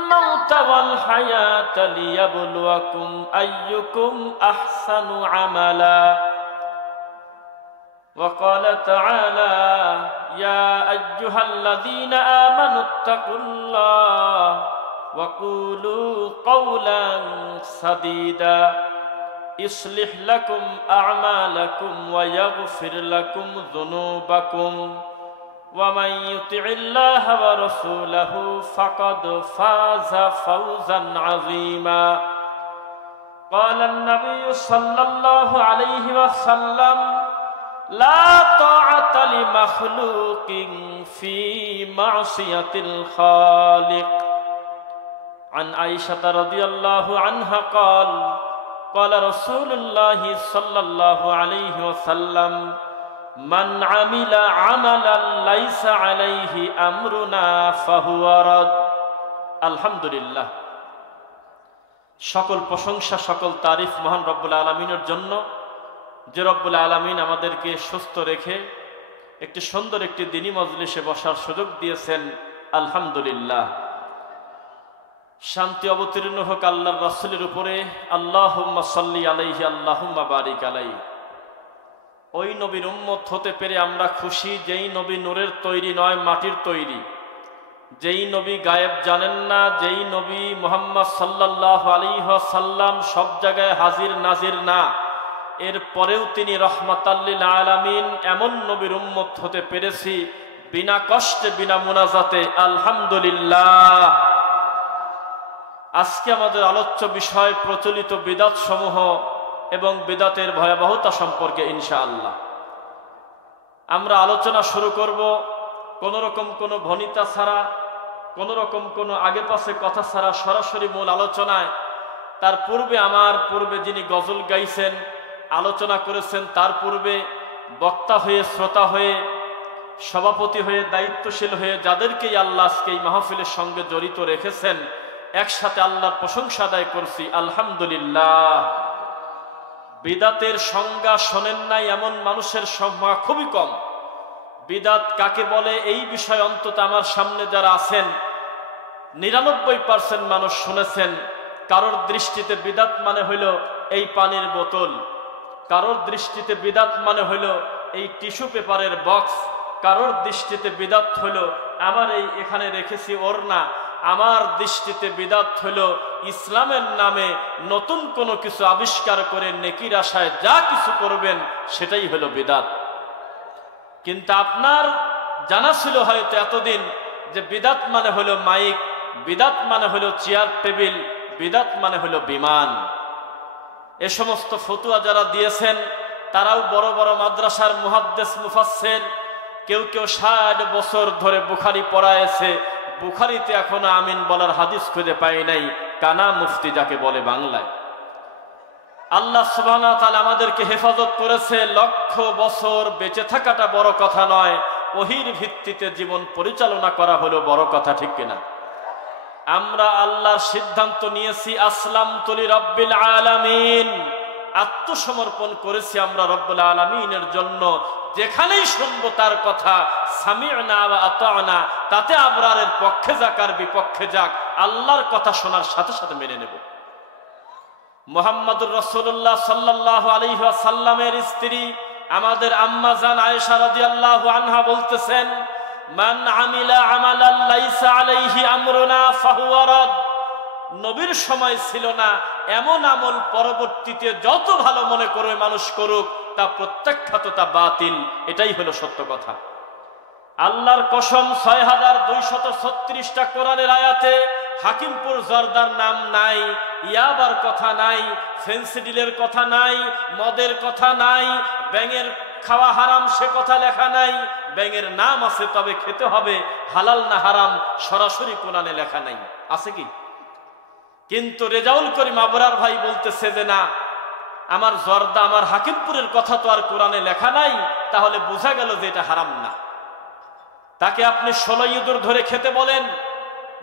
الموت والحياة ليبلوكم أيكم أحسن عملا وقال تعالى يا أيها الذين آمنوا اتقوا الله وقولوا قولا سديدا يصلح لكم أعمالكم ويغفر لكم ذنوبكم ومن يطع الله ورسوله فقد فاز فوزا عظيما قال النبي صلى الله عليه وسلم لا طاعة لمخلوق في معصية الخالق عن عائشة رضي الله عنها قال رسول الله صلى الله عليه وسلم من عمل عملا ليس عليه أمرنا فهو رد আলহামদুলিল্লাহ। সকল প্রশংসা সকল তারিফ মহান রব্বুল আলামিনের জন্য, যে রব্বুল আলামিন আমাদেরকে সুস্থ রেখে একটি সুন্দর একটি দ্বীনি মজলিসে বসার সুযোগ দিয়েছেন। আলহামদুলিল্লাহ। শান্তি অবতীর্ণ হোক আল্লাহর রাসূলের উপরে। আল্লাহুম্মা সাল্লি আলাইহি আল্লাহুম্মা বারিক আলাইহি। ওই নবীর উম্মত হতে পেরে আমরা খুশি, যেই নবী নূরের তৈরি নয়, মাটির তৈরি, যেই নবী গায়েব জানেন না, যেই নবী মুহাম্মদ সাল্লাল্লাহু আলাইহি ওয়াসাল্লাম সব জায়গায় হাজির নাজির না, এর পরেও তিনি রহমাতাল লিল আলামিন, এমন নবীর উম্মত হতে পেরেছি বিনা কষ্টে বিনা মুনাজাতে। আলহামদুলিল্লাহ। আজকে আমাদের আলোচ্য বিষয় প্রচলিত বিদআত সমূহ এবং বিদআতের ভয়াবহতা সম্পর্কে ইনশাআল্লাহ আমরা আলোচনা শুরু করব। কোন রকম কোনো ভনিতা ছাড়া, কোন রকম কোনো আগে পাশে কথা ছাড়া সরাসরি মূল আলোচনায়। তার পূর্বে আমার পূর্বে যিনি গজল গাইছেন, আলোচনা করেছেন, তার পূর্বে বক্তা হয়ে, শ্রোতা হয়ে, সভাপতি হয়ে, দায়িত্বশীল হয়ে যাদেরকেই আল্লাহ আজকে এই মাহফিলের সঙ্গে জড়িত রেখেছেন, একসাথে আল্লাহর প্রশংসা আদায় করছি। আলহামদুলিল্লাহ। বিদআতের সংজ্ঞা শোনেন নাই এমন মানুষের সংখ্যা খুবই কম। বিদআত কাকে বলে এই বিষয়ে অন্তত আমার সামনে যারা আছেন 99% মানুষ শুনেছেন। কারোর দৃষ্টিতে বিদআত মানে হইল এই পানির বোতল, কারোর দৃষ্টিতে বিদআত মানে হইল এই টিস্যু পেপারের বক্স, কারোর দৃষ্টিতে বিদআত হইল আমার এই এখানে রেখেছি ওড়না, আমার দৃষ্টিতে বিদআত হইল ইসলামের নামে নতুন কোনো কিছু আবিষ্কার করে নেকির আশায় যা কিছু করবেন সেটাই হলো বিদআত। কিন্তু আপনার জানা ছিল হয়তো এতদিন যে বিদআত মানে হলো মাইক, বিদআত মানে হলো চেয়ার টেবিল, বিদআত মানে হলো বিমান। এ সমস্ত ফতুয়া যারা দিয়েছেন তারাও বড় বড় মাদ্রাসার মুহাদ্দিস মুফাসসির, কেউ কেউ 60 বছর ধরে বুখারী পড়ায়েছে, বুখারীতে এখনো আমিন বলার হাদিস খুঁজে পাই নাই। কানা মুফতি যাকে বলে বাংলায়। আল্লাহ সুবহানাহু ওয়া তাআলা আমাদেরকে হেফাজত করেছে। লক্ষ বছর বেঁচে থাকাটা বড় কথা নয়, ওহীর ভিত্তিতে জীবন পরিচালনা করা হলো বড় কথা, ঠিক কিনা? আমরা আল্লাহর সিদ্ধান্ত নিয়েছি আসলামতু লিরাব্বিল আলামিন, আত্মসমর্পণ করেছি আমরা রব্বুল আলামিনের জন্য। যেখানেই শুনবো তার কথা সামি'না ওয়া আতা'না, তাতে আবরারের পক্ষে যাক আর বিপক্ষে যাক, আল্লাহর কথা শোনার সাথে সাথে মেনে নেব। মুহাম্মদুর রাসূলুল্লাহ সাল্লাল্লাহু আলাইহি ওয়াসাল্লামের স্ত্রী আমাদের আম্মা জান আয়েশা রাদিয়াল্লাহু আনহা বলতেছেন, মান আমিলা আমালান লাইসা আলাইহি আমরুনা ফাহুয়া রাদ। নবীর সময় ছিল না এমন আমল পরবর্তীতে যত ভালো মনে করে মানুষ করুক তা প্রত্যাখ্যাত, তা বাতিল। এটাই হলো সত্য কথা। আল্লাহর কসম 6236টা কোরআনের আয়াতে হাকিমপুর জর্দার নাম নাই, ইয়াবার কথা নাই, ফেন্সিডিলের কথা নাই, মদের কথা নাই, ব্যাঙের খাওয়া হারাম সে কথা লেখা নাই। ব্যাঙের নাম আছে, তবে খেতে হবে, হালাল না হারাম সরাসরি কোরআনে লেখা নাই। আছে কি? কিন্তু রেজাউল করিম আবরার ভাই বলতেছে যে না, আমার জর্দা, আমার হাকিমপুরের কথা তো আর কোরআনে লেখা নাই, তাহলে বোঝা গেল যে এটা হারাম না। তাকে আপনি 16 ইঁদুর ধরে খেতে বলেন,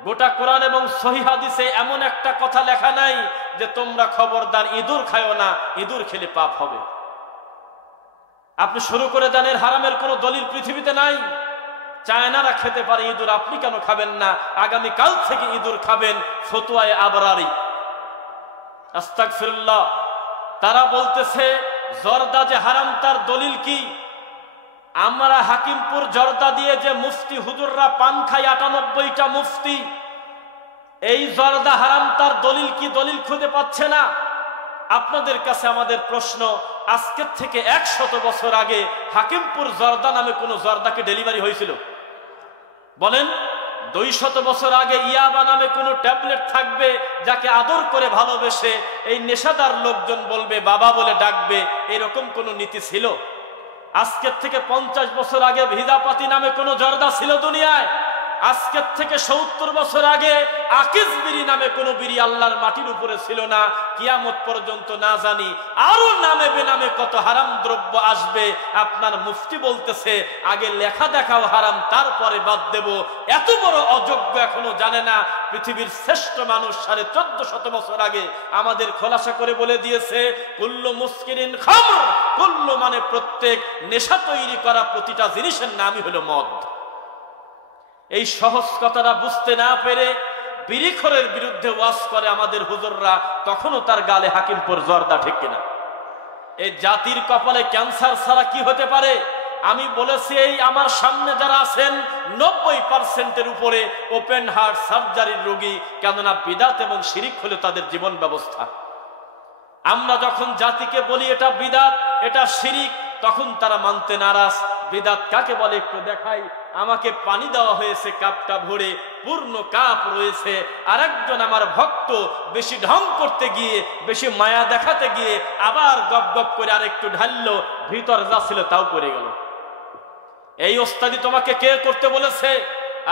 গোটা কোরআন এবং সহিহ হাদিসে এমন একটা কথা লেখা নাই যে তোমরা খবরদার ইঁদুর খায়ো না, ইঁদুর খেলে পাপ হবে। আপনি শুরু করে দেন, এর হারামের কোনো দলিল পৃথিবীতে নাই। চায়নারা খেতে পারে ইঁদুর, আপনি কেন খাবেন না? আগামী কাল থেকে ইঁদুর খাবেন, ফতোয়ায়ে আবরারি। আস্তাগফিরুল্লাহ। তারা বলতেছে জর্দা যে হারাম, তার দলিল কি? আমরা হাকিমপুর জর্দা দিয়ে যে মুফতি হুজুররা পান খাই, ৯৮টা মুফতি, এই জর্দা হারাম, তার দলিল কি? দলিল খুঁজে পাচ্ছে না। আপনাদের কাছে আমাদের প্রশ্ন, আজকের থেকে ১০০ বছর আগে হাকিমপুর জর্দা নামে কোন জর্দাকে ডেলিভারি হয়েছিল? বলেন। ২০০ বছর আগে ইয়াবা নামে কোন ট্যাবলেট থাকবে যাকে আদর করে ভালোবেসে এই নেশাদার লোকজন বলবে, বাবা বলে ডাকবে, এরকম কোন নীতি ছিল? আজকের থেকে ৫০ বছর আগে ভিদাপাতি নামে কোন জর্দা ছিল দুনিয়ায়? আজকের থেকে ৭০ বছর আগে আকিজ বিড়ি নামে কোন বিড়ি আল্লাহর মাটির উপরে ছিল না। কিয়ামত পর্যন্ত না জানি আরো নামে বেনামে কত হারাম দ্রব্য আসবে। আপনার মুফতি বলতেছে আগে লেখা দেখাও হারাম, তারপরে বাদ দেব। এত বড় অযোগ্য এখনো জানে না। পৃথিবীর শ্রেষ্ঠ মানুষ ১৪৫০ বছর আগে আমাদের খোলাসা করে বলে দিয়েছে, কুল্লু মুস্কিরিন খামর, কুল্লু মানে প্রত্যেক নেশা তৈরি করা প্রতিটা জিনিসের নামই হলো মদ। এই সহজ কথাটা বুঝতে না পেরে বিড়িখোরের বিরুদ্ধে ওয়াজ করে আমাদের হুজুররা, তখনও তার গালে হাকিমপুর জর্দা, ঠিক কিনা? এই জাতির কপালে ক্যান্সার ছাড়া কি হতে পারে? আমি বলেছি এই আমার সামনে যারা আছেন ৯০% উপরে ওপেন হার্ট সার্জারির রোগী, কেননা বিদাত এবং শিরিক হলো তাদের জীবন ব্যবস্থা। আমরা যখন জাতিকে বলি এটা বিদাত, এটা শিরিক, তখন তারা মানতে নারাজ। বিদাত কাকে বলে একটু দেখাই। আমাকে পানি দেওয়া হয়েছে কাপটা ভরে, পূর্ণ কাপ রয়েছে, আর একজন আমার ভক্ত বেশি ঢং করতে গিয়ে, বেশি মায়া দেখাতে গিয়ে আবার গপ গপ করে আরেকটু ঢাললো, ভিতর যা ছিল তাও পড়ে গেল। এই ওস্তাদি তোমাকে কে করতে বলেছে?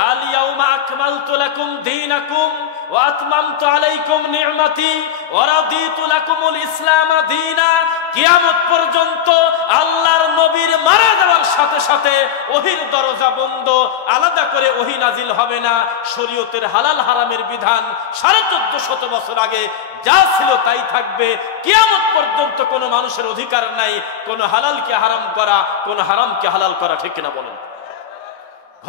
আল ইয়াউমা আকমালতু লাকুম দীনাকুম ওয়া আতমামতু আলাইকুম নি'মাতি ওয়া রাদিতু লাকুমুল ইসলাম দীনা। কিয়ামত পর্যন্ত আল্লাহর নবীর মারা যাওয়ার সাথে সাথে ওহীর দরজা বন্ধ, আলাদা করে ওহী নাজিল হবে না। শরীয়তের হালাল হারামের বিধান ১৪৫০ বছর আগে যা ছিল তাই থাকবে। কিয়ামত পর্যন্ত কোনো মানুষের অধিকার নাই কোনো হালালকে হারাম করা, কোনো হারামকে হালাল করা, ঠিক কিনা বলেন?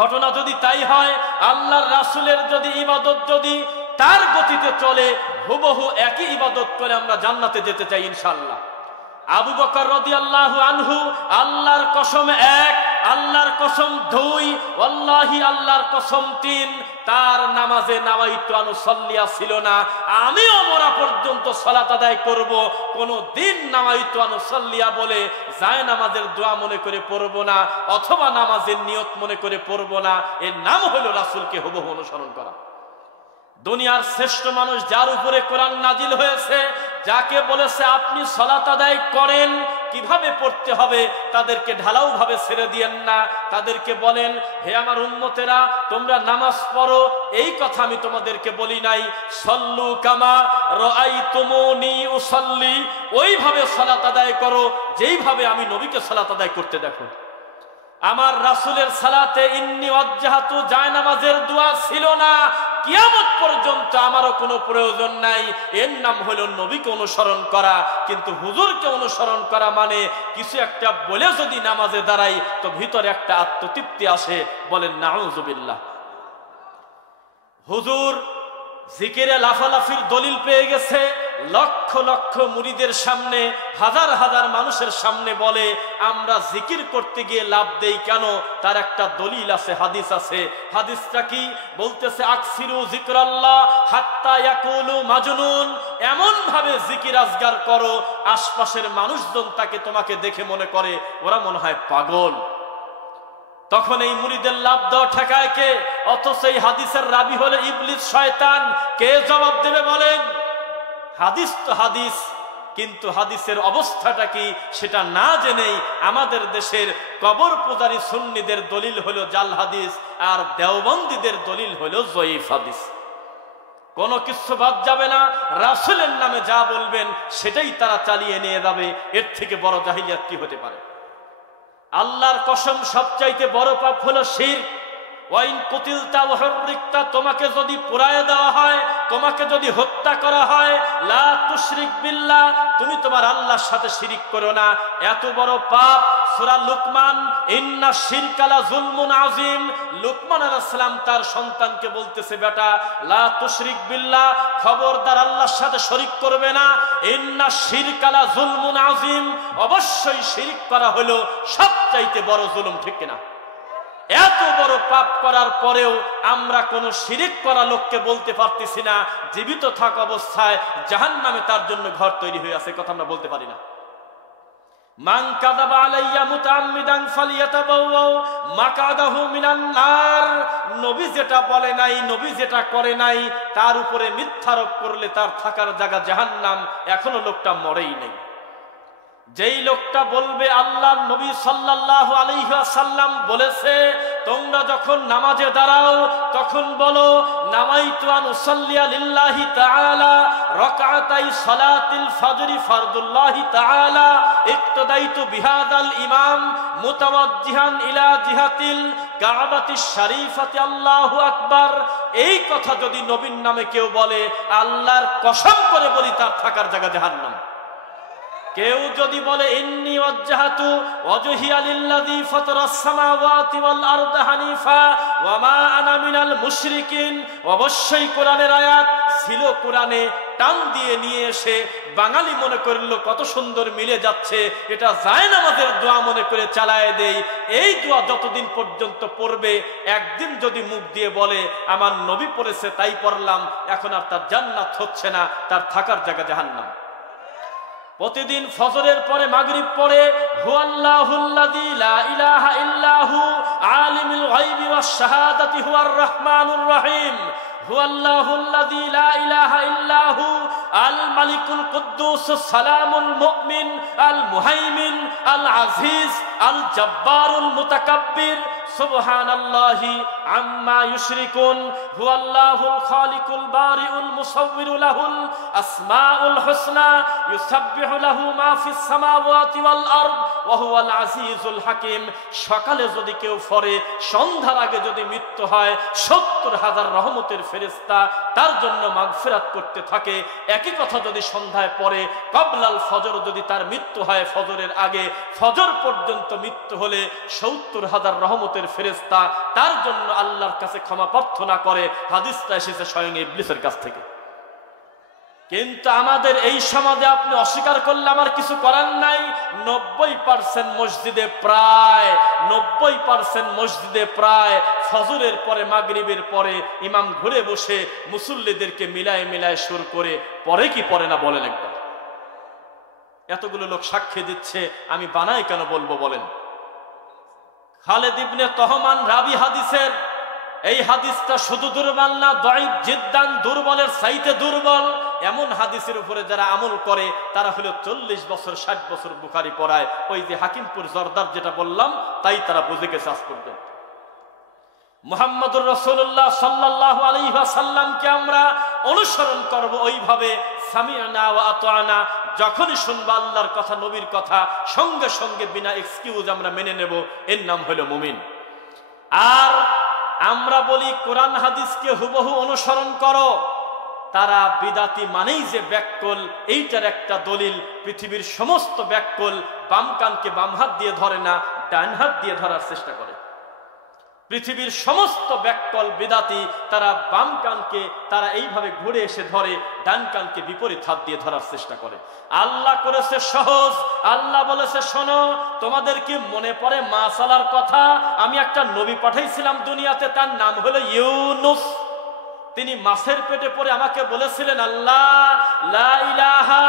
ঘটনা যদি তাই হয়, আল্লাহর রাসূলের যদি ইবাদত যদি তার গতিতে চলে, হুবহু একই ইবাদত করে আমরা জান্নাতে যেতে চাই ইনশাআল্লাহ। আবু বকর রাদিয়াল্লাহু আনহু, আল্লাহর কসম ১, আল্লাহর কসম ২, ওয়াল্লাহি আল্লাহর কসম ৩, তার নামাজে নাওয়াইতু আন উসাল্লিয়া ছিল না। আমিও মরা পর্যন্ত সালাত আদায় করব, কোন দিন নাওয়াইতু আন উসাল্লিয়া বলে যায় নামাজের দোয়া মনে করে পড়ব না, অথবা নামাজের নিয়ত মনে করে পড়ব না। এর নাম হলো রাসূলকে হুবহু অনুসরণ করা। দুনিয়ার শ্রেষ্ঠ মানুষ যার উপরে কোরআন নাজিল হয়েছে, যাকে বলেছে আপনি সালাত আদায় করেন, কিভাবে পড়তে হবে তাদেরকে ঢালাও ভাবে ছেড়ে দিয়েন না। তাদেরকে বলেন, হে আমার উম্মতেরা, তোমরা নামাজ পড়ো, এই কথা আমি তোমাদেরকে বলি নাই। সল্লু কামা রাআইতুমুনি উসাল্লি, ওইভাবে সালাত আদায় করো যেইভাবে আমি নবীকে সালাত আদায় করতে দেখো। আমার রাসূলের সালাতে ইন্নী ওয়াজ্জাহাতু জায়নামাজের দোয়া ছিল না। কিয়ামত পর্যন্ত আমারও কোনো প্রয়োজন নাই। এর নাম হলো নবীকে অনুসরণ করা। কিন্তু হুজুরকে অনুসরণ করা মানে কিছু একটা বলে যদি নামাজে দাঁড়াই তো ভিতরে একটা আত্মতৃপ্তি আসে। বলেন নাউযুবিল্লাহ। হুজুর জিকিরে লাফালাফির দলিল পেয়ে গেছে, লক্ষ লক্ষ মুরিদের সামনে, হাজার হাজার মানুষের সামনে বলে আমরা জিকির করতে গিয়ে লাভ দেই কেন? তার একটা দলিল আছে, হাদিস আছে। হাদিসটা কি বলতেছে? আকসিরু যিকরাল্লাহ হাত্তা ইয়াকুলু মাজনুন, এমন ভাবে জিকির আজগার করো আশপাশের মানুষজন তাকে তোমাকে দেখে মনে করে ওরা মনে হয় পাগল। তখন এই মুরিদের লাভ দেওয়া ঠেকায় কে? অথচ এই হাদিসের রাবি হলে ইবলিস শয়তান। কে জবাব দেবে বলেন? হাদিস তো হাদিস, কিন্তু হাদিসের অবস্থাটা কি সেটা না জেনেই আমাদের দেশের কবর পূজারী সুন্নিদের দলিল হলো জাল হাদিস, আর দেওবন্দীদের দলিল হলো জয়ীফ হাদিস। কোনো কিছু বাদ যাবে না, রাসূলের নামে যা বলবেন সেটাই তারা চালিয়ে নিয়ে যাবে। এর থেকে বড় জাহিলিয়াত কি হতে পারে? আল্লাহর কসম, সবচাইতে বড় পাপ হলো শিরক। ওয়াইন কুতিলতা ওয়া হুররিকতা, তোমাকে যদি পোড়ায় দেওয়া হয়, তোমাকে যদি হত্যা করা হয়, লা তুশরিক বিল্লাহ, তুমি তোমার আল্লাহর সাথে শিরিক করো না। এত বড় পাপ সূরা লুকমান, ইন্না শিরকা লা যুলমুন আযীম। লুকমান আলাইহিস সালাম তার সন্তানকে বলতেছে, বেটা লা তুশরিক বিল্লাহ, খবরদার আল্লাহর সাথে শরীক করবে না। ইন্না শিরকা লা যুলমুন আযীম, অবশ্যই শিরক করা হলো সবচাইতে বড় জুলুম, ঠিক কিনা? এত বড় পাপ করার পরেও আমরা কোন শিরক করা লোককে বলতে পারতেছি না জীবিত থাকা অবস্থায় জাহান্নামে তার জন্য ঘর তৈরি হয়ে আছে, কথা আমরা বলতে পারি না। মান কাযাবা আলাইয়া মুতাআম্মিদান ফালিয়াতাবাওয়া মাকাদাহু মিনান নার। নবী যেটা বলে নাই, নবী যেটা করে নাই, তার উপরে মিথ্যারোপ করলে তার থাকার জায়গা জাহান্নাম। এখনো লোকটা মরেই নাই। যেই লোকটা বলবে আল্লাহর নবী সাল্লাল্লাহু আলাইহি ওয়াসাল্লাম বলেছে, তোমরা যখন নামাজে দাঁড়াও তখন বলো নামাইতু আন উসাল্লিয়া লিল্লাহি তাআলা রাকাতাই সালাতিল ফজরি ফরদুল্লাহি তাআলা ইক্তাদাইতু বিহাদাল ইমাম মুতাওয়াজ্জিহান ইলা জিহাতিল কাবাতিশ শরীফাতি আল্লাহু আকবার। এই কথা যদি নবীর নামে কেউ বলে, আল্লাহর কসম করে বলি তার থাকার জায়গা জাহান্নাম। কেউ যদি বলে ইন্নী ওয়াজ্জাহাতু ওয়াজহিয়া লিল্লাযী ফাতারাস সামাওয়াতি ওয়াল আরদা হানিফা ওয়া মা আনা মিনাল মুশরিকিন, অবশ্যই কোরআনের আয়াত ছিল, কোরআনে টান দিয়ে নিয়ে এসে বাঙালি মনে করল কত সুন্দর মিলে যাচ্ছে, এটা জায়নামাজের দোয়া মনে করে চালায় দেই। এই দোয়া যতদিন পর্যন্ত পড়বে, একদিন যদি মুখ দিয়ে বলে আমার নবী পড়েছে তাই পড়লাম, এখন আর তার জান্নাত হচ্ছে না, তার থাকার জায়গা জাহান্নাম। প্রতিদিন ফজরের পরে মাগরিব পড়ে হুয়াল্লাহুল্লাযী লা ইলাহা ইল্লাহু আলিমুল গায়বি ওয়াশ শাহাদাতি হুয়ার রহমানুর রহিম, হুয়াল্লাহুল্লাযী লা ইলাহা ইল্লাহু আল মালিকুল কুদ্দুসুস সালামুল মুমিন আল মুহাইমিন আল আজিজ আল জব্বারুল মুতাকাব্বির সুবহানাল্লাহি আম্মা ইউশরিকুন, হুয়াল্লাহুল খালিকুল বারিউল মুসাউবিরু লাহুল আসমাউল হুসনা ইউসাব্বিহু লাহু মা ফিস সামাওয়াতি ওয়াল আরদ ওয়া হুয়াল আজিজুল হাকিম। সকালে যদি কেউ পড়ে, সন্ধ্যার আগে যদি মৃত্যু হয়, ৭০,০০০ রহমতের ফেরেশতা তার জন্য মাগফিরাত করতে থাকে। একই কথা যদি সন্ধ্যায় পড়ে, কবলাল ফজর যদি তার মৃত্যু হয় ফজরের আগে, ফজর পর্যন্ত মৃত্যু হলে ৭০,০০০ রহমতের ফেরেশতা তার জন্য আল্লাহর কাছে ক্ষমা প্রার্থনা করে। হাদিসটা এসেছে স্বয়ং ইবলিসের কাছ থেকে। কিন্তু আমাদের এই সমাজে আপনি অস্বীকার করলে আমার কিছু করার নাই। 90% মসজিদে প্রায় ফজরের পরে মাগরিবের পরে ইমাম ঘুরে বসে মুসল্লিদেরকে মিলায় মিলায় সুর করে পরে কি পড়ে না বলেন একবার। এতগুলো লোক সাক্ষী দিচ্ছে, আমি বানাই কেন বলবো বলেন? খালেদ ইবনে তহমান রাবি হাদিসের, এই হাদিসটা শুধু দুর্বল না, দাঈফ জিদ্দান, দুর্বলের চাইতে দুর্বল। এমন হাদিসের উপরে যারা আমল করে তারা হলো 40 বছর 60 বছর বুখারী পড়ায়। ওই যে হাকিমপুর জর্দার যেটা বললাম তাই তারা বুঝে গেছে আজ পর্যন্ত। মুহাম্মদুর রাসূলুল্লাহ সাল্লাল্লাহু আলাইহি ওয়াসাল্লামকে আমরা অনুসরণ করব ওইভাবে, সামি'না ওয়া আতা'না। যখনই শুনবো আল্লাহর কথা, নবীর কথা, সঙ্গে সঙ্গে বিনা এক্সকিউজ আমরা মেনে নেব, এর নাম হলো মুমিন। আর আমরা বলি কোরআন হাদিসকে হুবহু অনুসরণ করো, তারা বিদাতি মানেই যে ব্যাককল, এইটার একটা দলিল। পৃথিবীর সমস্ত ব্যাককল বাম কানকে বাম হাত দিয়ে ধরে না, ডান হাত দিয়ে ধরার চেষ্টা করে। পৃথিবীর সমস্ত ব্যাককল বিদাতি, তারা বাম কানকে তারা এইভাবে ঘুরে এসে ধরে, ডান কানকে বিপরীত হাত দিয়ে ধরার চেষ্টা করে। আল্লাহ করেছে সহজ। আল্লাহ বলেছে শোনো, তোমাদের কি মনে পড়ে মাসালার কথা? আমি একটা নবী পাঠাইছিলাম দুনিয়াতে, তার নাম হলো ইউনুস। তিনি মাছের পেটে পড়ে আমাকে বলেছিলেন, আল্লাহ লা ইলাহা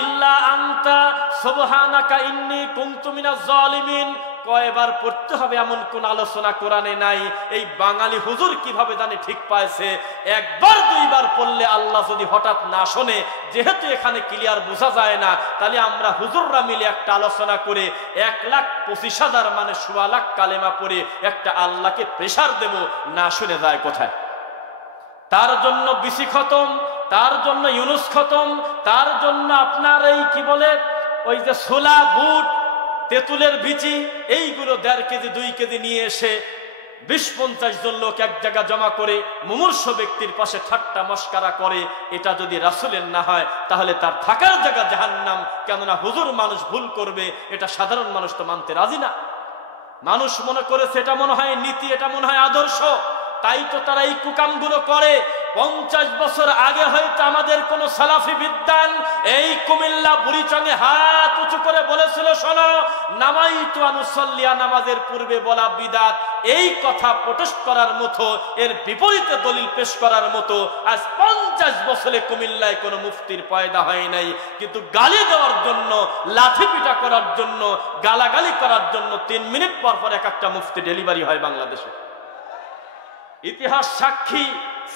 ইল্লা আনতা সুবহানাকা ইন্নী কুনতু মিনাজ জালিমিন। কয়বার পড়তে হবে এমন কোন আলোচনা কোরআনে নাই। এই বাঙালি হুজুর কিভাবে জানি ঠিক পাইছে, একবার দুইবার পড়লে আল্লাহ যদি হঠাৎ না শোনে, যেহেতু এখানে ক্লিয়ার বোঝা যায় না, তাহলে আমরা হুজুররা মিলে একটা আলোচনা করে 1,25,000 মানে 1.25 লাখ কালেমা পড়ে একটা আল্লাহকে প্রেসার দেব, না শুনে যায় কোথায়। তার জন্য বিসি খতম, তার জন্য ইউনুস খতম, তার জন্য আপনার এই কি বলে ওই যে ছোলা বুট তেঁতুলের বিচি, এইগুলো 1.5 কেজি 2 কেজি নিয়ে এসে 20-50 জন লোক এক জায়গা জমা করে মুমূর্ষ ব্যক্তির পাশে ঠাট্টা মস্কারা করে, এটা যদি রাসূলের না হয় তাহলে তার থাকার জায়গা জাহান্নাম। কেননা হুজুর মানুষ ভুল করবে, এটা সাধারণ মানুষ তো মানতে রাজি না। মানুষ মনে করেছে এটা মনে হয় নীতি, এটা মনে হয় আদর্শ, তাই তো তারা এই কুকামগুলো করে। 50 বছর আগে হয়তো আমাদের কোন সালাফি বিদ্বান এই কুমিল্লা বুড়িচঙে হাত উঁচু করে বলেছিল, শোনো, নামাইতু আনুসাল্লিয়া, নামাজের পূর্বে বলা বিদাত। এই কথা প্রোটেস্ট করার মতো, এর বিপরীতে দলিল পেশ করার মতো আজ 50 বছরে কুমিল্লায় কোনো মুফতির পয়দা হয় নাই। কিন্তু গালি দেওয়ার জন্য, লাঠি পিটা করার জন্য, গালাগালি করার জন্য 3 মিনিট পর পর এক একটা মুফতি ডেলিভারি হয় বাংলাদেশে। ইতিহাস সাক্ষী,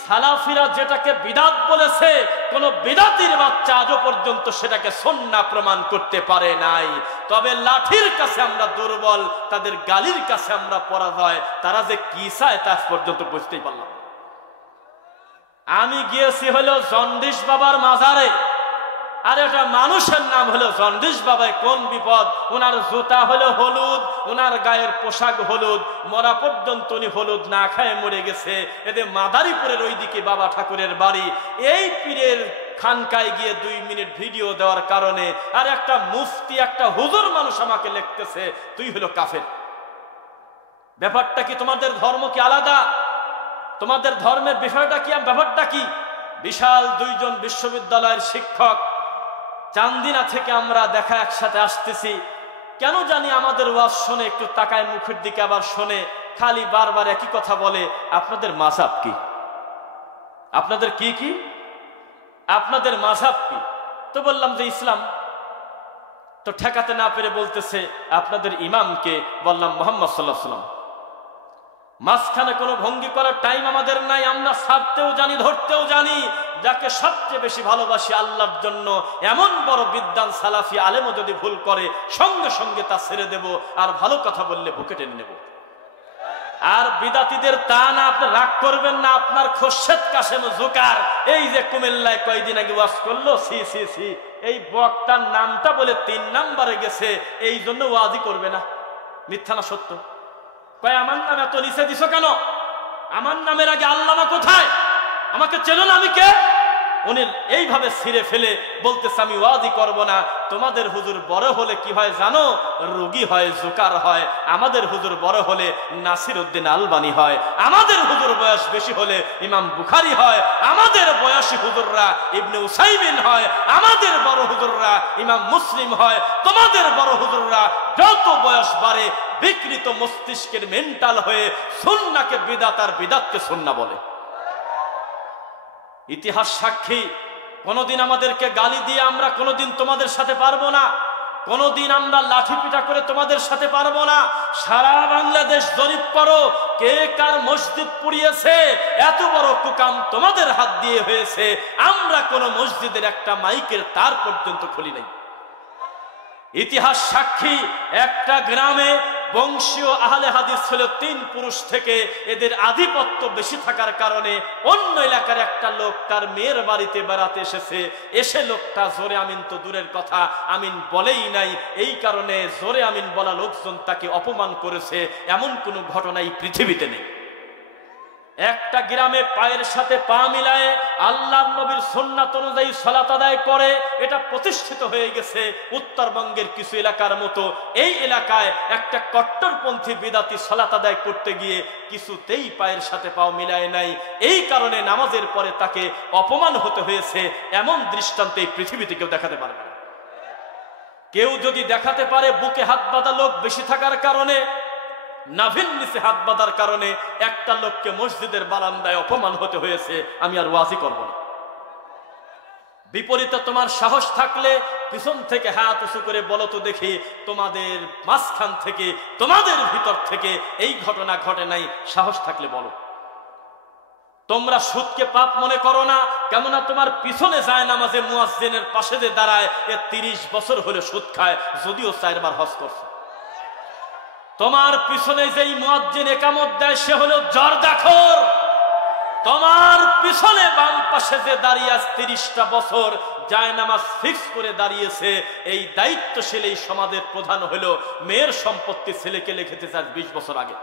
সালাফিরা যেটাকে বিদাত বলেছে, কোন বিদাতির বাচ্চা আজও পর্যন্ত সেটাকে সুন্নাহ প্রমাণ করতে পারে নাই। তবে লাঠির কাছে আমরা দুর্বল, তাদের গালির কাছে আমরা পরাজয়। তারা যে কি চায় তা পর্যন্ত বুঝতেই পারলাম। আমি গিয়েছি হলো জন্ডিস বাবার মাজারে, আর এটা মানুষের নাম হলো জন্ডিস বাবায় কোন বিপদ। ওনার জুতা হলো হলুদ, ওনার গায়ের পোশাক হলুদ, মরা পর্যন্ত উনি হলুদ না খায় মরে গেছে। এদের মাদারীপুরের ওইদিকে বাবা ঠাকুরের বাড়ি। এই পীরের খানকায় গিয়ে 2 মিনিট ভিডিও দেওয়ার কারণে আর একটা মুফতি, একটা হুজুর মানুষ আমাকে লিখতেছে তুই হলো কাফের। ব্যাপারটা কি? তোমাদের ধর্ম কি আলাদা? তোমাদের ধর্মের বিষয়টা কি? ব্যাপারটা কি? বিশাল 2 জন বিশ্ববিদ্যালয়ের শিক্ষক, চান্দিনা থেকে আমরা দেখা একসাথে আসতেছি। কেন জানি আমাদের ওয়াজ শোনে, একটু তাকায় মুখের দিকে, আবার শোনে, খালি বারবার একই কথা বলে, আপনাদের মাযহাব কি? আপনাদের কি কি? আপনাদের মাযহাব কি? তো বললাম যে ইসলাম। তো ঠেকাতে না পেরে বলতেছে আপনাদের ইমামকে? বললাম মুহাম্মদ সাল্লাল্লাহু আলাইহি ওয়াসাল্লাম। মাঝখানে কোনো ভঙ্গি করার টাইম আমাদের নাই। আমরা ছাড়তেও জানি, ধরতেও জানি। যাকে সবচেয়ে বেশি ভালোবাসি আল্লাহর জন্য, এমন বড় বিদ্বান সালাফি আলেমও যদি ভুল করে সঙ্গে সঙ্গে তা ছেড়ে দেব, আর ভালো কথা বললে বুকে টেনে নেব। আর বিদাতিদের তা না, আপনি রাগ করবেন না। আপনার খোরশেদ কাশেম জোকার এই যে কুমিল্লায় কয়দিন আগে ওয়াজ করলো, সি সি সি, এই বক্তার নামটা বলে 3 নম্বরে গেছে, এই জন্য ওয়াজই করবে না। মিথ্যা না সত্য? কয় আমার নাম এত নিচে দিছো কেন? আমার নামের আগে আল্লামা কোথায়? আমাকে চেনো না, আমি কে? উনি এইভাবে ছিঁড়ে ফেলে বলতেছে আমি ওয়াজি করব না। তোমাদের হুজুর বড় হলে কি হয় জানো? রোগী হয়, জোকার হয়। আমাদের হুজুর বড় হলে নাসির উদ্দিন আলবানী হয়। আমাদের হুজুর বয়স বেশি হলে ইমাম বুখারী হয়। আমাদের বয়সী হুজুররা ইবনে উসাইমিন হয়। আমাদের বড় হুজুররা ইমাম মুসলিম হয়। তোমাদের বড় হুজুররা যত বয়স বাড়ে বিকৃত মস্তিষ্কের মেন্টাল হয়ে সুন্নাহকে বিদাত আর বিদাতকে সুন্নাহ বলে। ইতিহাস সাক্ষী, কোনদিন আমাদেরকে গালি দিয়ে আমরা কোনদিন তোমাদের সাথে পারবো না। কোনদিন আমরা লাঠি পিটা করে তোমাদের সাথে পারবো না। সারা বাংলাদেশ জরিপ করো, কে কার মসজিদ পুড়িয়েছে। এত বড় কুকাম তোমাদের হাত দিয়ে হয়েছে। আমরা কোন মসজিদের একটা মাইকের তার পর্যন্ত খুলি নাই। ইতিহাস সাক্ষী, একটা গ্রামে বংশীয় আহলে হাদিস ছিল 3 পুরুষ থেকে। এদের আধিপত্য বেশি থাকার কারণে অন্য এলাকার একটা লোক তার মেয়ের বাড়িতে বেড়াতে এসেছে। এসে লোকটা জোরে আমিন তো দূরের কথা, আমিন বলেই নাই। এই কারণে জোরে আমিন বলা লোকজন তাকে অপমান করেছে। এমন কোনো ঘটনাই পৃথিবীতে নেই। একটা গ্রামে পায়ের সাথে পা মিলায়ে আল্লাহর নবীর সুন্নাত অনুযায়ী সালাত আদায় করে, এটা প্রতিষ্ঠিত হয়ে গেছে। উত্তরবঙ্গের কিছু এলাকার মতো এই এলাকায় একটা কট্টরপন্থী বিদাতি সালাত আদায় করতে গিয়ে কিছুতেই পায়ের সাথে পাও মিলায় নাই। এই কারণে নামাজের পরে তাকে অপমান হতে হয়েছে। এমন দৃষ্টান্ত এই পৃথিবীতে কেউ দেখাতে পারবে না। কেউ যদি দেখাতে পারে বুকে হাত বাঁধা লোক বেশি থাকার কারণে, নাভির নিচে হাত বাঁধার কারণে একটা লোককে মসজিদের বারান্দায় অপমান হতে হয়েছে, আমি আর ওয়াজি করব না। বিপরীতে তোমার সাহস থাকলে পিছন থেকে হাত উঁচু করে বলো তো দেখি, তোমাদের মাঝখান থেকে, তোমাদের ভিতর থেকে এই ঘটনা ঘটে নাই? সাহস থাকলে বলো। তোমরা সুদকে পাপ মনে করো না, কেননা তোমার পিছনে যায় নামাজে মুয়াজ্জিনের পাশে যে দাঁড়ায়, এ 30 বছর হলে সুদ খায়, যদিও 4 বার হজ করছে। তোমার পিছনে যেই মুয়াজ্জিন একামত দেয় সে হলো জর্দাখোর। তোমার পিছনে বাম পাশে যে দাঁড়িয়ে আজ 30টা বছর জায়নামাজ ফিক্স করে দাঁড়িয়েছে, এই দায়িত্বশীল এই সমাজের প্রধান হলো মেয়ের সম্পত্তি ছেলেকে লিখেতে চায় 20 বছর আগে।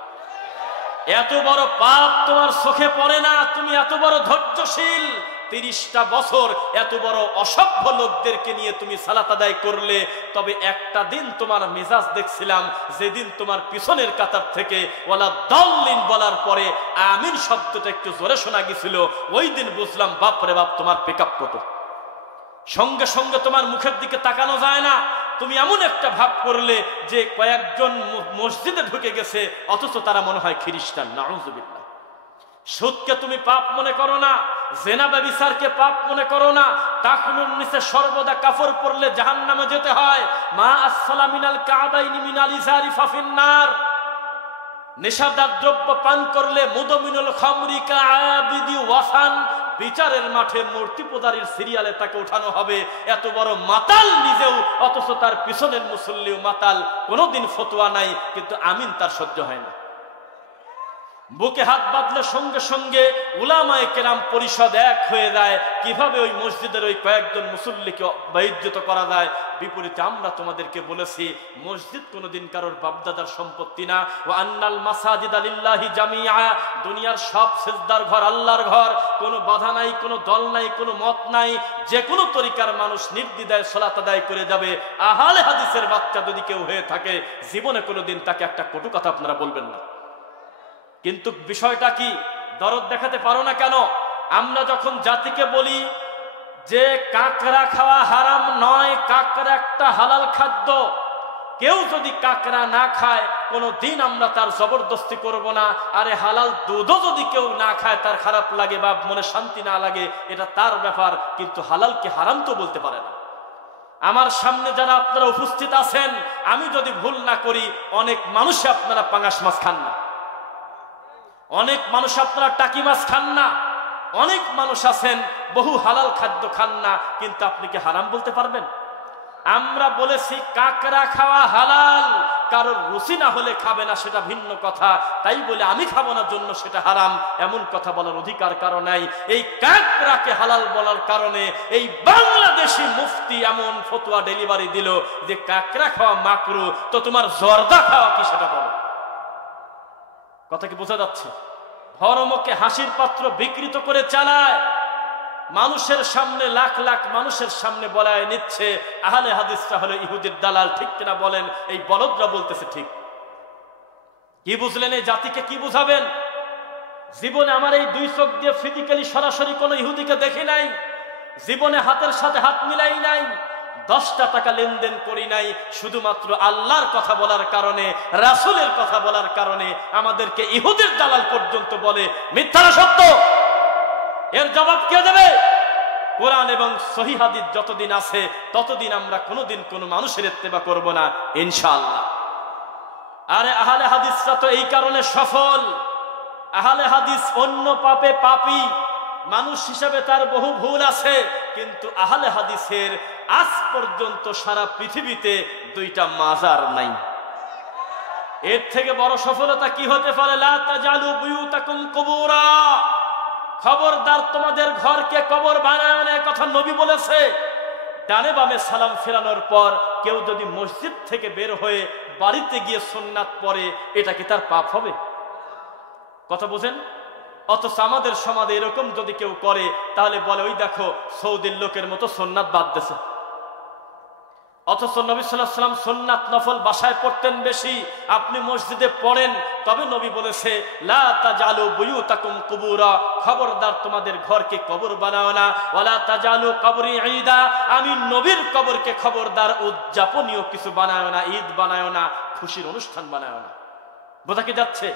এত বড় পাপ তোমার চোখে পড়ে না, তুমি এত বড় ধৈর্যশীল, 30টা বছর এত বড় অসভ্য লোকদেরকে নিয়ে তুমি সালাত আদায় করলে, তবে একটা দিন তোমার মেজাজ দেখছিলাম, যেদিন তোমার পিছনের কাতার থেকে ওয়ালা দাল্লিন বলার পরে আমিন শব্দটা একটু জোরে শোনা গেছিল, ওই দিন বুঝলাম বাপরে বাপ তোমার পিকআপ কত। সঙ্গে সঙ্গে তোমার মুখের দিকে তাকানো যায় না, তুমি এমন একটা ভাব করলে যে কয়েকজন মসজিদে ঢুকে গেছে অথচ তারা মনে হয় খ্রিস্টান। নাউযুবিল্লাহ। সুদকে তুমি পাপ মনে করো না, জেনা ব্যভিচারকে পাপ মনে করো না, টাকনুর নিচে সর্বদা কাফর পরলে জাহান্নামে যেতে হয়। মা আসসালা মিনাল কাবাইনি মিনাল ইজারি ফাফিন্নার। নেশাদার দ্রব্য পান করলে মুদমিনুল খামরি কাআবিদি ওয়াসান, বিচারের মাঠে মূর্তি পূজারীর সিরিয়ালে তাকে উঠানো হবে। এত বড় মাতাল নিজেও, অথচ তার পিছনের মুসল্লিও মাতাল। কোনোদিন ফতোয়া নাই, কিন্তু আমিন তার সহ্য হয় না। বুকে হাত বাঁধলে সঙ্গে সঙ্গে উলামায়ে কেরাম পরিষদ এক হয়ে যায় কিভাবে ওই মসজিদের ওই কয়েকজন মুসল্লিকে বেইজ্জত করা যায়। বিপরীতে আমরা তোমাদেরকে বলেছি মসজিদ কোনোদিন কারোর বাপদাদার সম্পত্তি না। ওয়া আন্নাল মাসাজিদা লিল্লাহি জামিআ, দুনিয়ার সব সিজদার ঘর আল্লাহর ঘর, কোনো বাধা নাই, কোনো দল নাই, কোনো মত নাই, যে কোনো তরিকার মানুষ নির্দ্বিধায় সালাত আদায় করে যাবে। আহলে হাদিসের বাচ্চা যদি কেউ হয়ে থাকে জীবনে কোনোদিন তাকে একটা কটু কথা আপনারা বলবেন না। কিন্তু বিষয়টা কি, দরদ দেখাতে পারো না কেন? আমরা যখন জাতিকে বলি যে কাকড়া খাওয়া হারাম নয়, কাকড়া একটা হালাল খাদ্য, কেউ যদি কাকড়া না খায় কোনো দিন আমরা তার জবরদস্তি করব না। আরে হালাল দুধও যদি কেউ না খায় তার খারাপ লাগে বা মনে শান্তি না লাগে, এটা তার ব্যাপার, কিন্তু হালালকে হারাম তো বলতে পারে না। আমার সামনে যারা আপনারা উপস্থিত আছেন, আমি যদি ভুল না করি অনেক মানুষ আপনারা পাঙাশ মাছ খান না, অনেক মানুষ আপনারা টাকি মাছ খান না, অনেক মানুষ আছেন বহু হালাল খাদ্য খান না, কিন্তু আপনি কি হারাম বলতে পারবেন? আমরা বলেছি কাকড়া খাওয়া হালাল, কারোর রুচি না হলে খাবে না সেটা ভিন্ন কথা, তাই বলে আমি খাবো না জন্য সেটা হারাম এমন কথা বলার অধিকার কারো নাই। এই কাকড়াকে হালাল বলার কারণে এই বাংলাদেশি মুফতি এমন ফতোয়া ডেলিভারি দিল যে কাকড়া খাওয়া মাকরু, তো তোমার জর্দা খাওয়া কি সেটা বলো। কথা কি বোঝা যাচ্ছে? ধর্মকে হাসির পাত্র বিকৃত করে চালায়, মানুষের সামনে লাখ লাখ মানুষের সামনে বলায় নিচ্ছে আহলে হাদিসরা হলো ইহুদির দালাল। ঠিক কিনা বলেন? এই বলদরা বলতেছে ঠিক। কি বুঝলেন? এই জাতিকে কি বুঝাবেন? জীবনে আমার এই দুই চোখ দিয়ে ফিজিক্যালি সরাসরি কোনো ইহুদিকে দেখি নাই, জীবনে হাতের সাথে হাত মিলাই নাই, 10টা টাকা লেনদেন করি নাই, শুধুমাত্র আল্লাহর কথা বলার কারণে, রাসূলের কথা বলার কারণে আমাদেরকে ইহুদির দালাল পর্যন্ত বলে। মিথ্যা না সত্য? এর জবাব কে দেবে? কোরআন এবং সহিহ হাদিস যতদিন আছে ততদিন আমরা কোনোদিন কোনো মানুষের ইত্তেবা করব না ইনশাআল্লাহ। আরে আহলে হাদিসরা তো এই কারণে সফল। আহলে হাদিস অন্য পাপে পাপী, মানুষ হিসাবে তার বহু ভুল আছে, কিন্তু আহলে হাদিসের আজ পর্যন্ত সারা পৃথিবীতে 2টা মাজার নাই। এর থেকে বড় সফলতা কি হতে পারে? লা তাজালু বুয়ুতাকুম কুবুরা, খবরদার তোমাদের ঘরকে কবর বানায় না, কথা নবী বলেছে। ডানে বামে সালাম ফেরানোর পর কেউ যদি মসজিদ থেকে বের হয়ে বাড়িতে গিয়ে সুন্নাত পড়ে, এটা কি তার পাপ হবে? কথা বোঝেন? অথচ আমাদের সমাজে এরকম যদি কেউ করে তাহলে বলে ওই দেখো সৌদির লোকের মতো সুন্নাত বাদ দিয়েছে। অথচ নবী সাল্লাল্লাহু আলাইহি ওয়াসাল্লাম সুন্নাত নফল বাসায় পড়তেন বেশি, আপনি মসজিদে পড়েন। তবে নবী বলেছে লা তাজালু বুয়ুতাকুম কুবুরা, খবরদার তোমাদের ঘরকে কবর বানাও না। ওয়ালা তাজালু কবরি ঈদা, আমি নবীর কবরকে খবরদার উদযাপনীয় কিছু বানাও না, ঈদ বানাও না, খুশির অনুষ্ঠান বানাও না। বোঝা কি যাচ্ছে?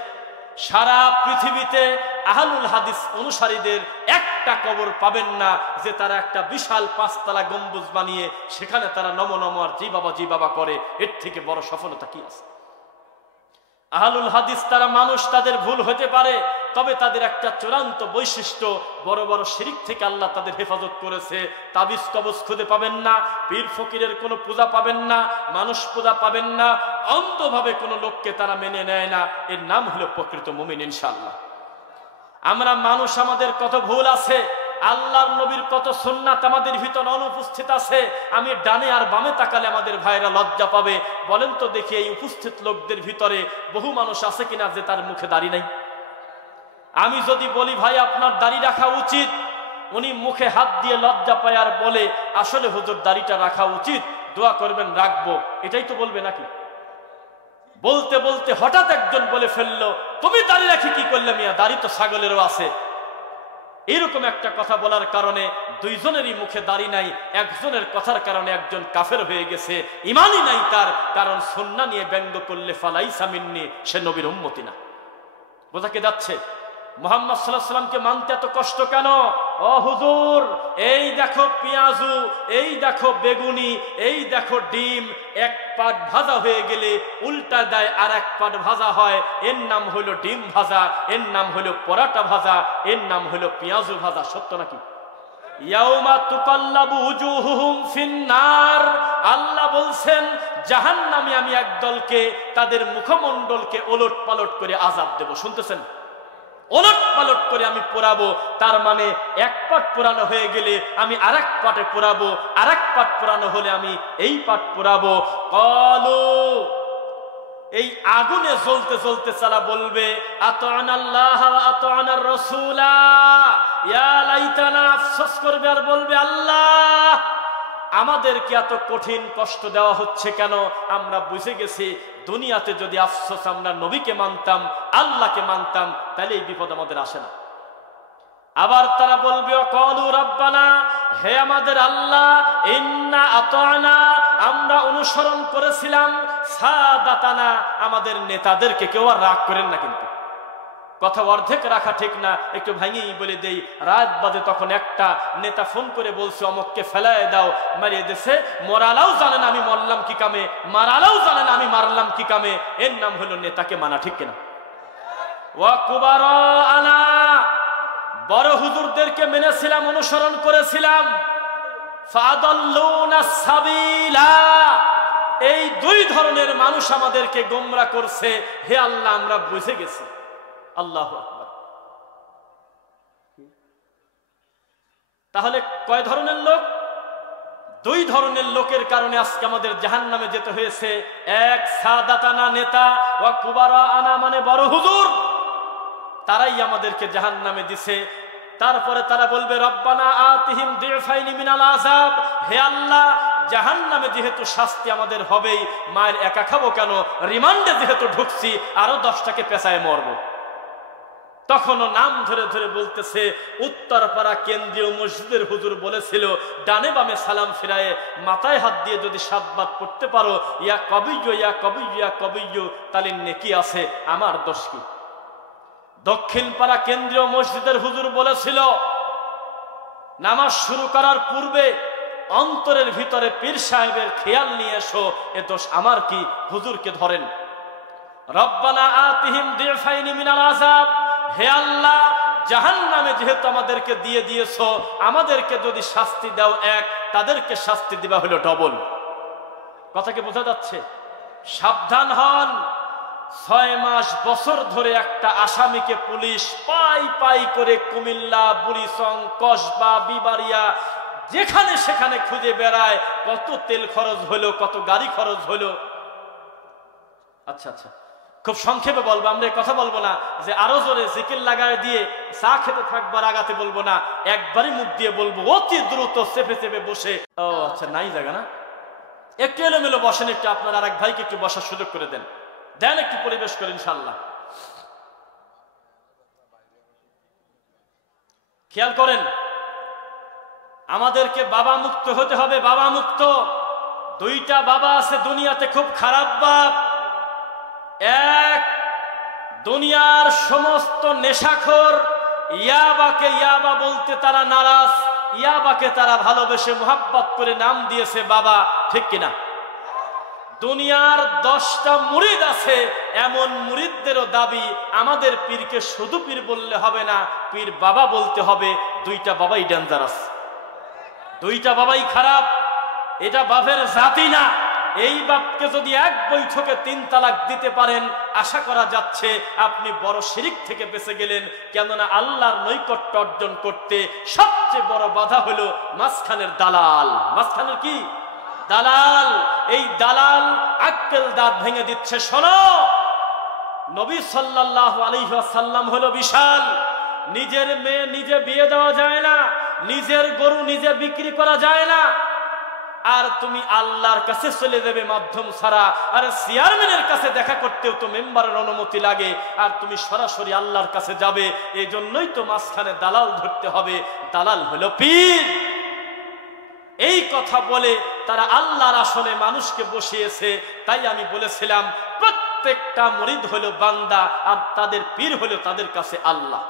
সারা পৃথিবীতে আহলুল হাদিস অনুসারীদের একটা কবর পাবেন না যে তারা একটা বিশাল 5তলা গম্বুজ বানিয়ে সেখানে তারা নমো নমো আর জি বাবা করে। এর থেকে বড় সফলতা কি আছে? আহলুল হাদিস তারা মানুষ, তাদের ভুল হতে পারে, তবে তাদের একটা চূড়ান্ত বৈশিষ্ট্য, বড় বড় শিরিক থেকে আল্লাহ তাদের হেফাজত করেছে। তাবিজ কবজ খুঁজে পাবেন না, পীর ফকিরের কোনো পূজা পাবেন না, মানুষ পূজা পাবেন না, অন্ধভাবে কোনো লোককে তারা মেনে নেয় না। এর নাম হলো প্রকৃত মুমিন ইনশাআল্লাহ। আমরা মানুষ, আমাদের কত ভুল আছে, আল্লাহর নবীর কত সুন্নাত আমাদের ভিতর অনুপস্থিত আছে। আমি ডানে আর বামে তাকালে আমাদের ভাইরা লজ্জা পাবে। বলেন তো দেখি এই উপস্থিত লোকদের ভিতরে বহু মানুষ আছে কিনা যে তার মুখে দাড়ি নাই? আমি যদি বলি ভাই আপনার দাড়ি রাখা উচিত, উনি মুখে হাত দিয়ে লজ্জা পায় আর বলে আসলে হুজুর দাড়িটা রাখা উচিত, দোয়া করবেন রাখবো, এটাই তো বলবে নাকি? বলতে বলতে হঠাৎ একজন বলে ফেললো, তুমি দাড়ি রাখি কি করলে মিয়া, দাড়ি তো ছাগলেরও আছে। এরকম একটা কথা বলার কারণে দুইজনেরই মুখে দাড়ি নাই, একজনের কথার কারণে একজন কাফের হয়ে গেছে, ইমানই নাই তার, কারণ সুন্নাহ নিয়ে ব্যঙ্গ করলে ফালাইসা মিন্নি, সে নবীর উম্মতি না। বোঝা কি যাচ্ছে? মুহাম্মদ সাল্লাল্লাহু আলাইহি ওয়াসাল্লামকে মানতে এত কষ্ট কেন? ও হুজুর, এই দেখো পেঁয়াজু, এই দেখো বেগুনি, এই দেখো ডিম, এক পাট ভাজা হয়ে গেলে উল্টা দেয় আর এক পাট ভাজা হয়, এর নাম হলো ডিম ভাজা, এর নাম হলো পরাটা ভাজা, এর নাম হলো পেঁয়াজু ভাজা। সত্য নাকি? ইয়াউমা তুকাল্লাবু উজুহুহুম ফিন্নার, আল্লাহ বলছেন জাহান্নামে আমি একদলকে তাদের মুখমণ্ডলকে ওলট পালট করে আযাব দেব। শুনতেছেন? ওলট পালট করে আমি পোড়াবো, তার মানে এক পাট পোড়ানো হয়ে গেলে আমি আরেক পাটে পোড়াবো, আরেক পাট পোড়ানো হলে আমি এই পাট পোড়াবো। ক্বালু, এই আগুনে জ্বলতে জ্বলতে তারা বলবে আতা'নাল্লাহ ওয়া আতা'নার রাসূলা, ইয়া লাইতানা, আফসোস করবে আর বলবে আল্লাহ আমাদেরকে এত কঠিন কষ্ট দেওয়া হচ্ছে কেন? আমরা বুঝে গেছি দুনিয়াতে যদি আফসোস আমরা নবীকে মানতাম, আল্লাহকে মানতাম, তাহলে এই বিপদ আমাদের আসে না। আবার তারা বলবে ক্বালু রাব্বানা, হে আমাদের আল্লাহ, ইন্না আতা'না, আমরা অনুসরণ করেছিলাম সাদাতানা, আমাদের নেতাদেরকে। কেউ আর রাগ করেন না, কিন্তু কথা অর্ধেক রাখা ঠিক না, একটু ভাঙিয়ে বলে দেই। রাত বাদে তখন একটা নেতা ফোন করে বলছে অমককে ফেলায় দাও, মারিয়ে দেশে, মরালাও জানেন আমি মরলাম কি কামে, মারালাও জানেন আমি মারলাম কি কামে। এর নাম হলো নেতাকে মানা, ঠিক কিনা? ওয়া কুবারানা, বড় হুজুরদেরকে মেনেছিলাম, অনুসরণ করেছিলাম। ফাদাল্লুনা সাবিলা, এই দুই ধরনের মানুষ আমাদেরকে গোমরা করছে। হে আল্লাহ, আমরা বুঝে গেছি। আল্লাহু আকবার। তাহলে কয় ধরনের লোক? দুই ধরনের লোকের কারণে আজকে আমাদের জাহান্নামে যেতে হয়েছে। এক, সাদাতানা নেতা, ওয়া কুবারানা মানে বড় হুজুর, তারাই আমাদেরকে জাহান্নামে দিছে। তারপরে তারা বলবে রব্বানা আতিহিম দিফাইনি মিনাল আযাব, হে আল্লাহ জাহান্নামে যেহেতু শাস্তি আমাদের হবেই, মায়ের একা খাবো কেন, রিমান্ডে যেহেতু ঢুকছি আরো 10টাকে পেঁচায় মরবো। তখনও নাম ধরে ধরে বলতেছে। উত্তরপাড়া কেন্দ্রীয় মসজিদের হুজুর বলেছিল ডানে বামে সালাম ফিরায়ে মাথায় হাত দিয়ে যদি 7 বার পড়তে পারো ইয়া কবিয়্য ইয়া কবিয়্য ইয়া কবিয়্য, তাহলে নেকি আছে, আমার দোষ কি? দক্ষিণ পাড়া কেন্দ্রীয় মসজিদের হুজুর বলেছিল নামাজ শুরু করার পূর্বে অন্তরের ভিতরে পীর সাহেবের খেয়াল নিয়ে এসো, এ দোষ আমার কি? হুজুরকে ধরেন। রব্বানা আতিহিম দিফাইনি মিনাল আযাব, হে আল্লাহ জাহান্নামে যেহেতু আমাদেরকে দিয়ে দিয়েছো, আমাদেরকে যদি শাস্তি দাও এক, তাদেরকে শাস্তি দিবা হলো ডবল। কথা কি বোঝা যাচ্ছে? সাবধান হন। 6 মাস বছর ধরে একটা আসামিকে পুলিশ পাই পাই করে কুমিল্লা, বুড়িচং, কসবা, বিবাড়িয়া যেখানে সেখানে খুঁজে বেড়ায়। কত তেল খরচ হলো, কত গাড়ি খরচ হলো। আচ্ছা আচ্ছা, খুব সংক্ষেপে বলবো, আমরা কথা বলবো না যে আরো জোরে জিকির লাগায় দিয়ে চা খেতে থাকবার আগাতে বলবো না, একবারই মুখ দিয়ে বলবো অতি দ্রুত চেপে চেপে বসে। ও আচ্ছা, নাই জায়গা না, একটু এলোমেলো বসেন, একটু আপনার আর এক ভাইকে একটু বসার সুযোগ করে দেন, দেন একটু পরিবেশ করে ইনশাল্লাহ। খেয়াল করেন, আমাদেরকে বাবা মুক্ত হতে হবে। বাবা মুক্ত। 2টা বাবা আছে দুনিয়াতে, খুব খারাপ বাপ। এক, দুনিয়ার সমস্ত নেশাখোর ইয়াবাকে ইয়াবা বলতে তারা নারাজ, ইয়াবাকে তারা ভালোবেসে মোহাব্বত করে নাম দিয়েছে বাবা, ঠিক কিনা? দুনিয়ার 10টা মুরিদ আছে, এমন মুরিদদেরও দাবি আমাদের পীরকে শুধু পীর বললে হবে না, পীর বাবা বলতে হবে। 2টা বাবাই ডেঞ্জারাস, 2টা বাবাই খারাপ। এটা বাপের জাতি না। এই বাপকে যদি এক বৈঠকে 3 তালাক দিতে পারেন, আশা করা যাচ্ছে আপনি বড় শিরিক থেকে বেঁচে গেলেন। কেননা আল্লাহর নৈকট্য অর্জন করতে সবচেয়ে বড় বাধা হলো মাঝখানের দালাল। মাঝখানের কি? দালাল। এই দালাল আক্কেল দাঁত ভেঙে দিচ্ছে। শোনো, নবী সাল্লাল্লাহু আলাইহি ওয়াসাল্লাম হলো বিশাল। নিজের মেয়ে নিজে বিয়ে দেওয়া যায় না, নিজের গরু নিজে বিক্রি করা যায় না, আর তুমি আল্লাহর কাছে চলে যাবে মাধ্যম ছাড়া। আর চেয়ারম্যানের কাছে দেখা করতেও তো মেম্বারের অনুমতি লাগে, আর তুমি সরাসরি আল্লাহর কাছে যাবে। এই জন্যই তো মাঝখানে দালাল ধরতে হবে, দালাল হলো পীর। এই কথা বলে তারা আল্লাহর আসনে মানুষকে বসিয়েছে। তাই আমি বলেছিলাম প্রত্যেকটা মুরিদ হলো বান্দা, আর তাদের পীর হলো তাদের কাছে আল্লাহ।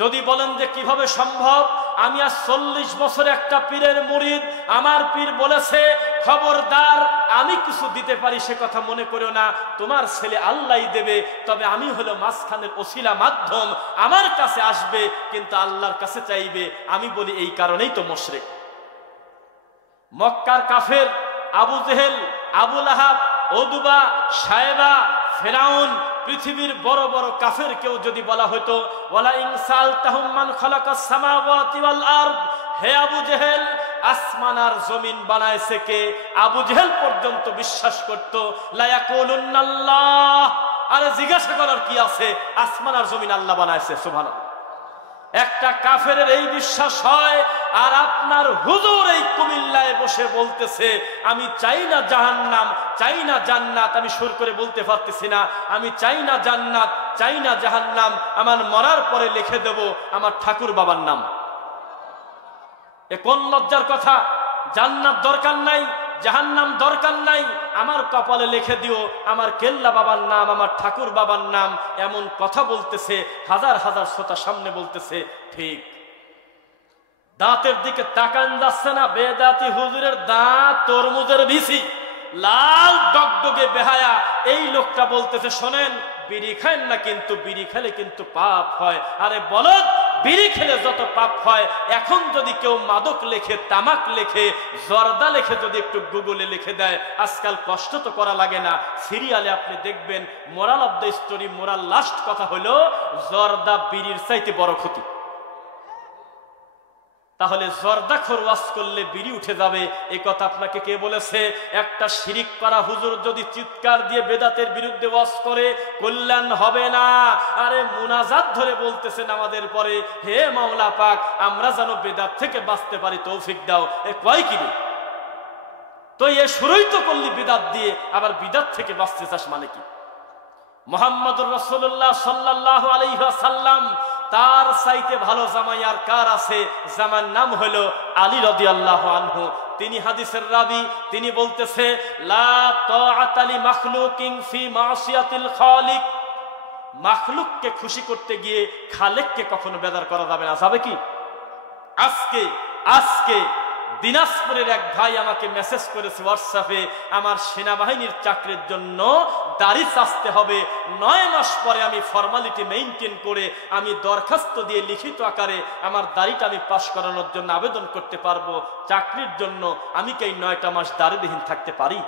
যদি বলেন যে কিভাবে সম্ভব, আমি আজ 40 বছর একটা পীরের মুরিদ, আমার পীর বলেছে খবরদার আমি কিছু দিতে পারি সে কথা মনে করো না, তোমার ছেলে আল্লাহই দেবে, তবে আমি হলো মাঝখানের ওসিলা মাধ্যম, আমার কাছে আসবে কিন্তু আল্লাহর কাছে চাইবে। আমি বলি এই কারণেই তো মুশরিক। মক্কার কাফের আবু জেহেল, আবু লাহাব, উতবা, শায়বা, ফিরাউন, পৃথিবীর বড় বড় কাফের কেউ যদি বলা হতো ওয়ালা ইনসালতাহুম মান খালাকাস সামাওয়াতি ওয়াল আরদ, হে আবু জেহেল আসমান আর জমিন বানাইছে কে, আবু জেহেল পর্যন্ত বিশ্বাস করত লা ইয়াকুলুন্নাল্লাহ। আরে জিজ্ঞাসা করার কি আছে, আসমান আর জমিন আল্লাহ বানাইছে, সুবহানাল্লাহ। একটা কাফের এই বিশ্বাস হয়, আর আপনার হুজুর এই কুমিল্লায় বসে বলতেছে আমি চাই না জাহান্নাম, চাই না জান্নাত। আমি সুর করে বলতে পারতেছি না, আমি চাই না জান্নাত, চাই না জাহান্নাম, আমার মরার পরে লিখে দেব আমার ঠাকুর বাবার নাম। এ কোন লজ্জার কথা? জান্নাত দরকার নাই, জাহান্নাম দরকার নাই, আমার কপালে লিখে দিও আমার কেল্লা বাবার নাম, আমার ঠাকুর বাবার নাম। এমন কথা বলতেছে, হাজার হাজার শ্রোতা সামনে বলতেছে ঠিক। দাঁতের দিকে তাকান যাচ্ছে না, বেদাতি হুজুরের দাঁত তরমুজের বিচি, লাল ডগডগে বেহায়া। এই লোকটা বলতেছে শোনেন বিড়ি খান না, কিন্তু বিড়ি খেলে কিন্তু পাপ হয়। আরে বলদ, বিড়ি খেলে যত পাপ হয়, এখন যদি কেউ মাদক লেখে, তামাক লেখে, জর্দা লেখে, যদি একটু গুগলে লিখে দেয়, আজকাল কষ্ট তো করা লাগে না, সিরিয়ালে আপনি দেখবেন moral of the story, moral last কথা হলো জর্দা বিড়ির চাইতে বড় ক্ষতি। তাহলে জর্দাখোর ওয়াজ করলে বিড়ি উঠে যাবে, এই কথা আপনাকে কে বলেছে? একটা শিরিক করা হুজুর যদি চিৎকার দিয়ে বেদাতের বিরুদ্ধে ওয়াজ করে, কল্যাণ হবে না। আরে মুনাজাত ধরে বলতেছেন আমাদের পরে, হে মাওলা পাক আমরা যেন বেদাত থেকে বাঁচতে পারি তৌফিক দাও। এ কয় কি রে? তো এ শুরুই তো করলি বিদাত দিয়ে, আবার বিদাত থেকে বাঁচতে চাস মানে কি? মুহাম্মদুর রাসূলুল্লাহ সাল্লাল্লাহু আলাইহি ওয়াসাল্লাম তার চাইতে ভালো জামাই আর কার আছে? জামার নাম হলো আলী রাদিয়াল্লাহু আনহু। তিনি হাদিসের রাবি, তিনি বলতেছে লা তাআতা লি মাখলুকিন ফি মাসিয়াতিল খালিক। মাখলুককে খুশি করতে গিয়ে খালেককে কখনো বেদার করা যাবে না। যাবে কি? আজকে দিনাজপুরের এক ভাই আমাকে মেসেজ করেছে হোয়াটসঅ্যাপে, আমার সেনাবাহিনীর চাকরির জন্য দাড়ি চাচতে হবে, 9 মাস পরে আমি ফর্মালিটি মেইনটেইন করে আমি দরখাস্ত দিয়ে লিখিত আকারে আমার দাড়িটা আমি পাস করানোর জন্য আবেদন করতে পারবো। চাকরির জন্য আমি কি 9টা মাস দাড়িবিহীন থাকতে পারি?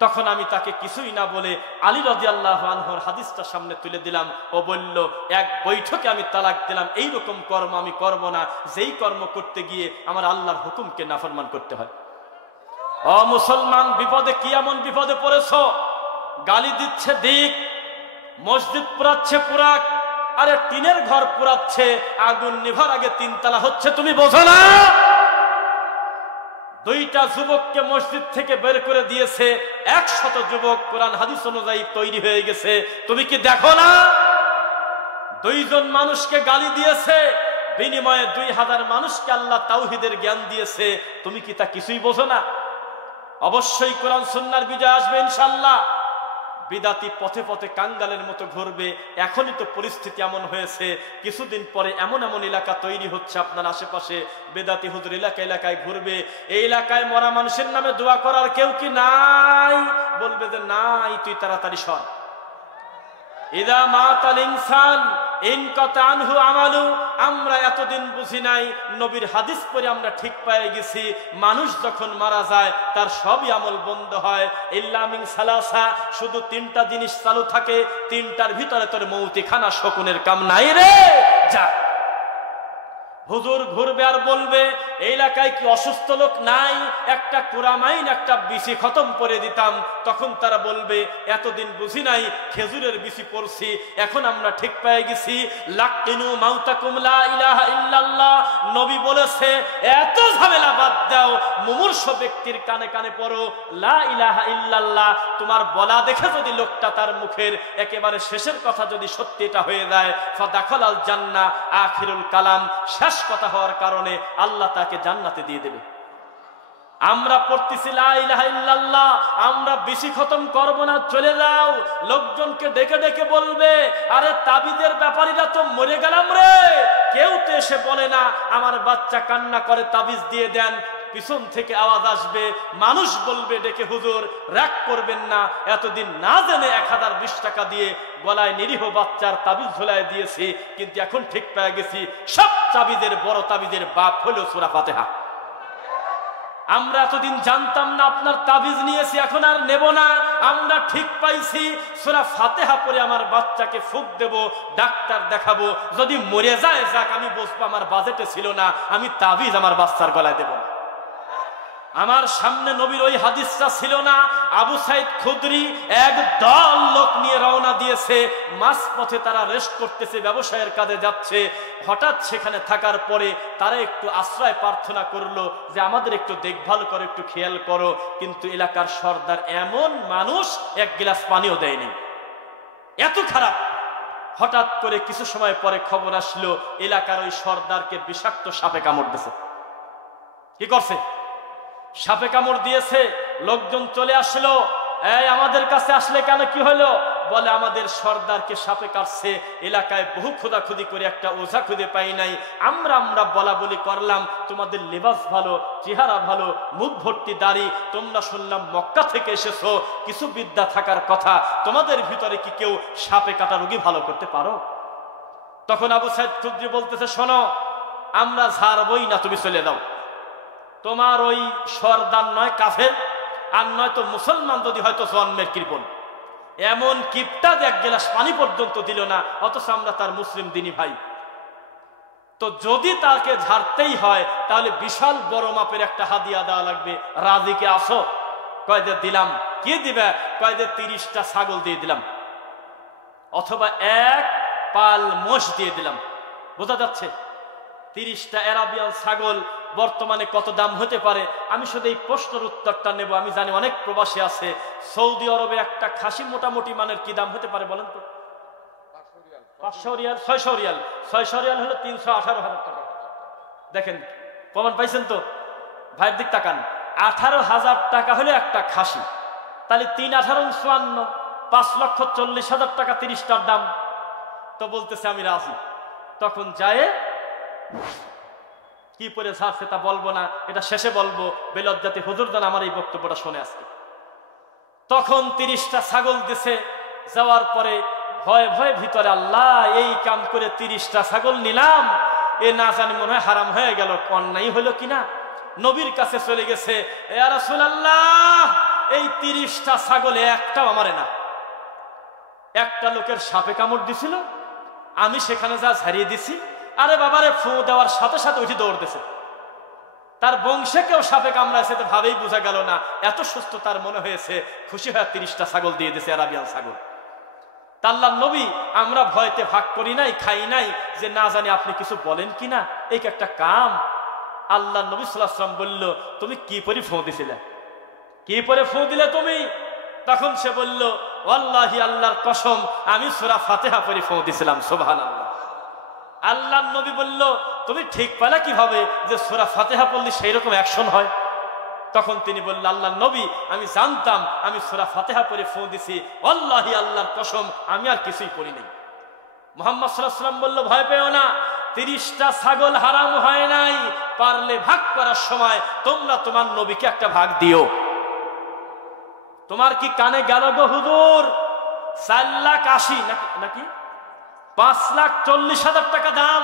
তখন আমি তাকে কিছুই না বলে আলী রাদিয়াল্লাহু আনহুর হাদিসটা সামনে তুলে দিলাম। ও বলল এক বৈঠকে আমি তালাক দিলাম, এইরকম কর্ম আমি করব না, যেই কর্ম করতে গিয়ে আমার আল্লাহর হুকুমকে নাফরমান করতে হয়। ও মুসলমান, বিপদে কি এমন বিপদে পড়েছ? গালি দিচ্ছে দিক, মসজিদ পুরাচ্ছে পুরাক, আরে টিনের ঘর পুরাচ্ছে, আগুন নিভার আগে 3 তালা হচ্ছে, তুমি বোঝো না? 2টা যুবককে মসজিদ থেকে বের করে দিয়েছে, 100 যুবক কোরআন হাদিস অনুযায়ী তৈরি হয়ে গেছে, তুমি কি দেখো না? 2 জন মানুষকে গালি দিয়েছে, বিনিময়ে 2000 মানুষকে আল্লাহ তাওহীদের জ্ঞান দিয়েছে, তুমি কি তা কিছুই বোঝো না? অবশ্যই কোরআন সুন্নাহর বিজয় আসবে ইনশাআল্লাহ। বিদাতি পথে পথে কাঙ্গালের মতো ঘুরবে। এখনই তো পরিস্থিতি এমন হয়েছে, কিছুদিন পরে এমন এমন এলাকা তৈরি হচ্ছে আপনার আশেপাশে, বেদাতি হুজুর এলাকায় ঘুরবে। এই এলাকায় মরা মানুষের নামে দোয়া করার কেউ কি নাই? বলবে যে নাই, তুই তাড়াতাড়ি সর। ইদা মাতাল ইনসান ইনকাতা আনহু আমালু। আমরা এতদিন বুঝি নাই, নবীর হাদিস পড়ে আমরা ঠিক পেয়ে গেছি, মানুষ যখন মারা যায় তার সবই আমল বন্ধ হয়, ইল্লা মিন সালাসা, শুধু 3টা জিনিস চালু থাকে, 3টার ভিতরে তোর মৌতি খানা শকুনের কাম নাই রে, যা। হুজুর ঘুরবে আর বলবে এই এলাকায় কি অসুস্থ লোক নাই, একটা কুরামাইন একটা বিসি খতম করে দিতাম। তখন তারা বলবে এতদিন বুঝি নাই খেজুরের বিসি পড়ছি, এখন আমরা ঠিক পেয়ে গেছি। লাকিনু মাউতাকুম লা ইলাহা ইল্লাল্লাহ, নবী বলেছে এত ঝামেলা বাদ দাও, মুমূর্ষু ব্যক্তির কানে কানে পড়ো লা ইলাহা ইল্লাল্লাহ। তোমার বলা দেখে যদি লোকটা তার মুখের একেবারে শেষের কথা যদি সত্যি এটা হয়ে যায়, ফাদাখালাল জান্নাহ, আখিরুল কালাম, শেষ কথা হওয়ার কারণে আল্লাহ তাকে জান্নাতে দিয়ে দেবে। আমরা পড়তেছি লা ইলাহা ইল্লাল্লাহ, আমরা বেশি খতম করব না, চলে যাও। লোকজনকে ডেকে ডেকে বলবে আরে তাবিজের ব্যাপারীরা তো মরে গেলাম রে। কেউ তো এসে বলে না আমার বাচ্চা কান্না করে তাবিজ দিয়ে দেন। পিছন থেকে আওয়াজ আসবে, মানুষ বলবে ডেকে হুজুর রাগ করবেন না, এতদিন না জেনে 1020 টাকা দিয়ে গলায় নিরীহ বাচ্চার তাবিজ ঝোলায় দিয়েছি, কিন্তু এখন ঠিক পেয়ে গেছি সব তাবিজের বড় তাবিজের বাপ হলো সূরা ফাতিহা। আমরা এতদিন জানতাম না আপনার তাবিজ নিয়েছি, এখন আর নেব না। আমরা ঠিক পাইছি সূরা ফাতিহা পড়ে আমার বাচ্চাকে ফুক দেব, ডাক্তার দেখাবো, যদি মরে যায় যাক, আমি বুঝবো আমার বাজেটে ছিল না, আমি তাবিজ আমার বাচ্চার গলায় দেব না। আমার সামনে নবীর ওই হাদিসটা ছিল না। আবু সাইদ খুদরি এক দল লোক নিয়ে রওনা দিয়েছে, মাঝপথে তারা রেস্ট করতেছে, ব্যবসায়ের কাজে যাচ্ছে। হঠাৎ সেখানে থাকার পরে তারা একটু আশ্রয় প্রার্থনা করলো যে আমাদের একটু দেখভাল করো, একটু খেয়াল করো। কিন্তু এলাকার সর্দার এমন মানুষ, এক গ্লাস পানিও দেয়নি, এত খারাপ। হঠাৎ করে কিছু সময় পরে খবর আসলো এলাকার ওই সর্দারকে বিষাক্ত সাপে কামড় দিয়েছে। কি করছে? সাপে কামড় দিয়েছে। লোকজন চলে আসলো, এই আমাদের কাছে আসলে কেন, কি হলো? বলে আমাদের সর্দারকে সাপে কাটছে, এলাকায় বহু খোঁজাখুঁজি করে একটা ওঝা খুঁজে পাই নাই। আমরা বলা বলি করলাম, তোমাদের লেবাস ভালো, চেহারা ভালো, মুখ ভর্তি দাড়ি, তোমরা শুনলাম মক্কা থেকে এসেছো, কিছু বিদ্যা থাকার কথা, তোমাদের ভিতরে কি কেউ সাপে কাটা রোগী ভালো করতে পারো? তখন আবু সাইদ খুদরি বলতেছে, শোনো, আমরা ছাড়বই না, তুমি চলে যাও। তোমার ওই সর্দার নয় কাফের, আর নয় তো মুসলমান, যদি হয়তো জন্মের কৃপণ, এমন কিপটা এক গ্লাস পানি পর্যন্ত দিল না, অথচ আমরা তার মুসলিম দিনী ভাই। তো যদি তাকে ঝাড়তেই হয় তাহলে বিশাল বড় মাপের একটা হাদিয়া দেওয়া লাগবে, রাজিকে আসো? কয় যে দিলাম। কি দিবে? কয় যে 30টা ছাগল দিয়ে দিলাম, অথবা 1 পাল মোষ দিয়ে দিলাম। বোঝা যাচ্ছে 30টা আরাবিয়ান ছাগল বর্তমানে কত দাম হতে পারে? আমি শুধু এই প্রশ্নের উত্তরটা নেব। আমি জানি অনেক প্রবাসী আছে, সৌদি আরবে একটা খাসি মোটামুটি মানের কি দাম হতে পারে বলেন তো? 500 রিয়াল, 600 রিয়াল। 600 রিয়াল হলো 318,000 টাকা। দেখেন, প্রমাণ পাইছেন তো? ভাইয়ের দিক তাকান, 18,000 টাকা হলে একটা খাসি, তাহলে 3 18 54, 5,40,000 টাকা 30টার দাম। তো বলতেছে আমি রাজি। তখন যায় কি পরে ছাড়ছে তা বলবো না, এটা শেষে বলবো, বেলজ্জাতি হুজুরদান আমার এই বক্তব্যটা শুনে আজকে। তখন 30টা ছাগল দিছে। যাওয়ার পরে ভয়ে ভয়ে ভিতরে, আল্লাহ, এই কাম করে 30টা ছাগল নিলাম, এ না জানি মনে হয় হারাম হয়ে গেল, অন্যায় হলো কিনা। নবীর কাছে চলে গেছে, ইয়া রাসূলুল্লাহ, এই 30টা ছাগল একটাও আমারে না। একটা লোকের সাপে কামড় দিছিল, আমি সেখানে যা ঝাড়িয়ে দিছি, আরে বাবারে, ফু দেওয়ার সাথে সাথে উঠে দৌড় দিছে। তার বংশে কেউ সাপে কামড়াইছে, তো ভাবেই বোঝা গেল না, এত সুস্থ তার মনে হয়েছে, খুশি হয়ে 30টা ছাগল দিয়ে দিছে, আরাবিয়ান ছাগল। আল্লাহর নবী, আমরা ভয়তে ভাগ করি নাই, খাই নাই, যে না জানি আপনি কিছু বলেন কিনা, এই একটা কাম। আল্লাহর নবী সাল্লাল্লাহু আলাইহি ওয়াসাল্লাম বলল, তুমি কি পরে ফু দিছিলে? কি পরে ফু দিলে তুমি? তখন সে বলল, ওয়াল্লাহি, আল্লাহর কসম, আমি সূরা ফাতিহা পরে ফু দিছিলাম। সুবহানাল্লাহ। আল্লাহর নবী বলল, তুমি ঠিক পেলে কিভাবে যে সূরা ফাতিহা পড়লে সেই রকম অ্যাকশন হয়? তখন তিনি বললেন, আল্লাহর নবী, আমি জানতাম, আমি সূরা ফাতিহা পড়ে ফু দিছি, ওয়াল্লাহি, আল্লাহর কসম, আমি আর কিছুই করি নাই। মুহাম্মদ সাল্লাল্লাহু আলাইহি ওয়াসাল্লাম বলল, ভয় পেও না, 30টা ছাগল হারাম হয় নাই, পারলে ভাগ করার সময় তোমরা তোমার নবীকে একটা ভাগ দিও। তোমার কি কানে গেল গো হুজুর? 4,80,000 নাকি 5,40,000 টাকা দাম,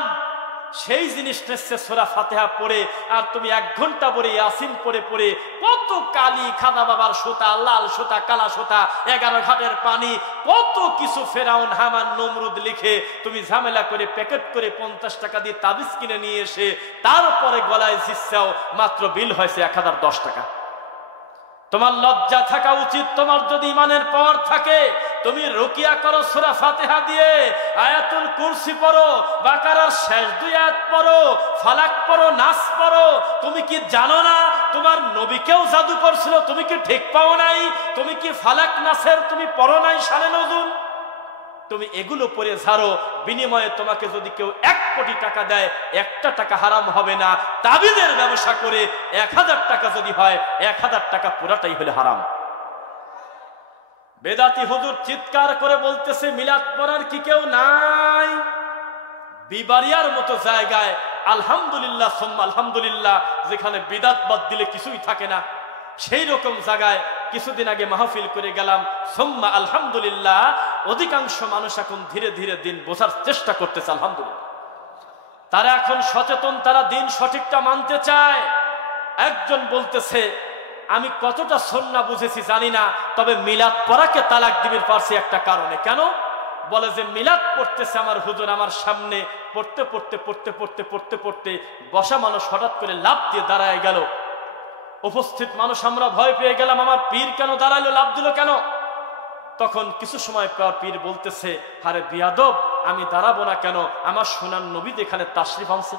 সেই জিনিসটা হচ্ছে সূরা ফাতিহা পড়ে আর তুমি 1 ঘন্টা পরে ইয়াসিন পড়ে পড়ে কত কালি খাদা বাবার সুতা, লাল সুতা, কালা সুতা, 11 ঘাটের পানি, কত কিছু ফেরাউন হামান নমরুদ লিখে তুমি ঝামেলা করে প্যাকেট করে 50 টাকা দিয়ে তাবিজ কিনে নিয়ে এসে তারপরে গলায় জিসাও, মাত্র বিল হয়েছে 1010 টাকা। তোমার লজ্জা থাকা উচিত। তোমার যদি ইমানের পাওয়ার থাকে তুমি রুকিয়া করো সূরা ফাতিহা দিয়ে, আয়াতুল কুরসি পড়ো, বাকারার শেষ 2 আয়াত পড়ো, ফালাক পড়ো, নাস পড়ো। তুমি কি জানো না তোমার নবীকেও জাদু করছিল? তুমি কি ঠিক পাও নাই? তুমি কি ফালাক নাসের তুমি পড়ো নাই শানে নজুল? তুমি এগুলো পড়ে ছাড়ো, বিনিময়ে তোমাকে যদি কেউ 1 কোটি টাকা দেয় 1টা টাকা হারাম হবে না। তাবিজের ব্যবসা করে 1000 টাকা যদি হয় 1000 টাকা পুরাটাই হলে হারাম। বেদাতি হুজুর চিৎকার করে বলতেছে মিলাদ পড়ার কি কেউ নাই? বিবারিয়ার মতো জায়গায় আলহামদুলিল্লাহ সুম্মা আলহামদুলিল্লাহ, যেখানে বিদাত বাদ দিলে কিছুই থাকে না, সেই রকম জায়গায় কিছুদিন আগে মাহফিল করে গেলাম, সুম্মা আলহামদুলিল্লাহ। অধিকাংশ মানুষ এখন ধীরে ধীরে দিন বোঝার চেষ্টা করতেছে, আলহামদুলিল্লাহ। তারা এখন সচেতন, তারা দিন সঠিকটা মানতে চায়। একজন বলতেছে আমি কতটা সুন্নাহ বুঝেছি জানি না, তবে মিলাদ পড়াকে তালাক দিবির পারছি একটা কারণে। কেন? বলে যে মিলাদ পড়তেছে আমার হুজুর আমার সামনে, পড়তে পড়তে পড়তে পড়তে পড়তে পড়তে বসা মানুষ হঠাৎ করে লাফ দিয়ে দাঁড়ায় গেল। উপস্থিত মানুষ আমরা ভয় পেয়ে গেলাম, আমার পীর কেন দাঁড়ালো, লাফ দিল কেন? তখন কিছু সময় পর পীর বলতেছে আরে বিয়াদব, আমি দাঁড়াবো না কেন, আমার সোনার নবী এখানে তাশরিফ আনছে।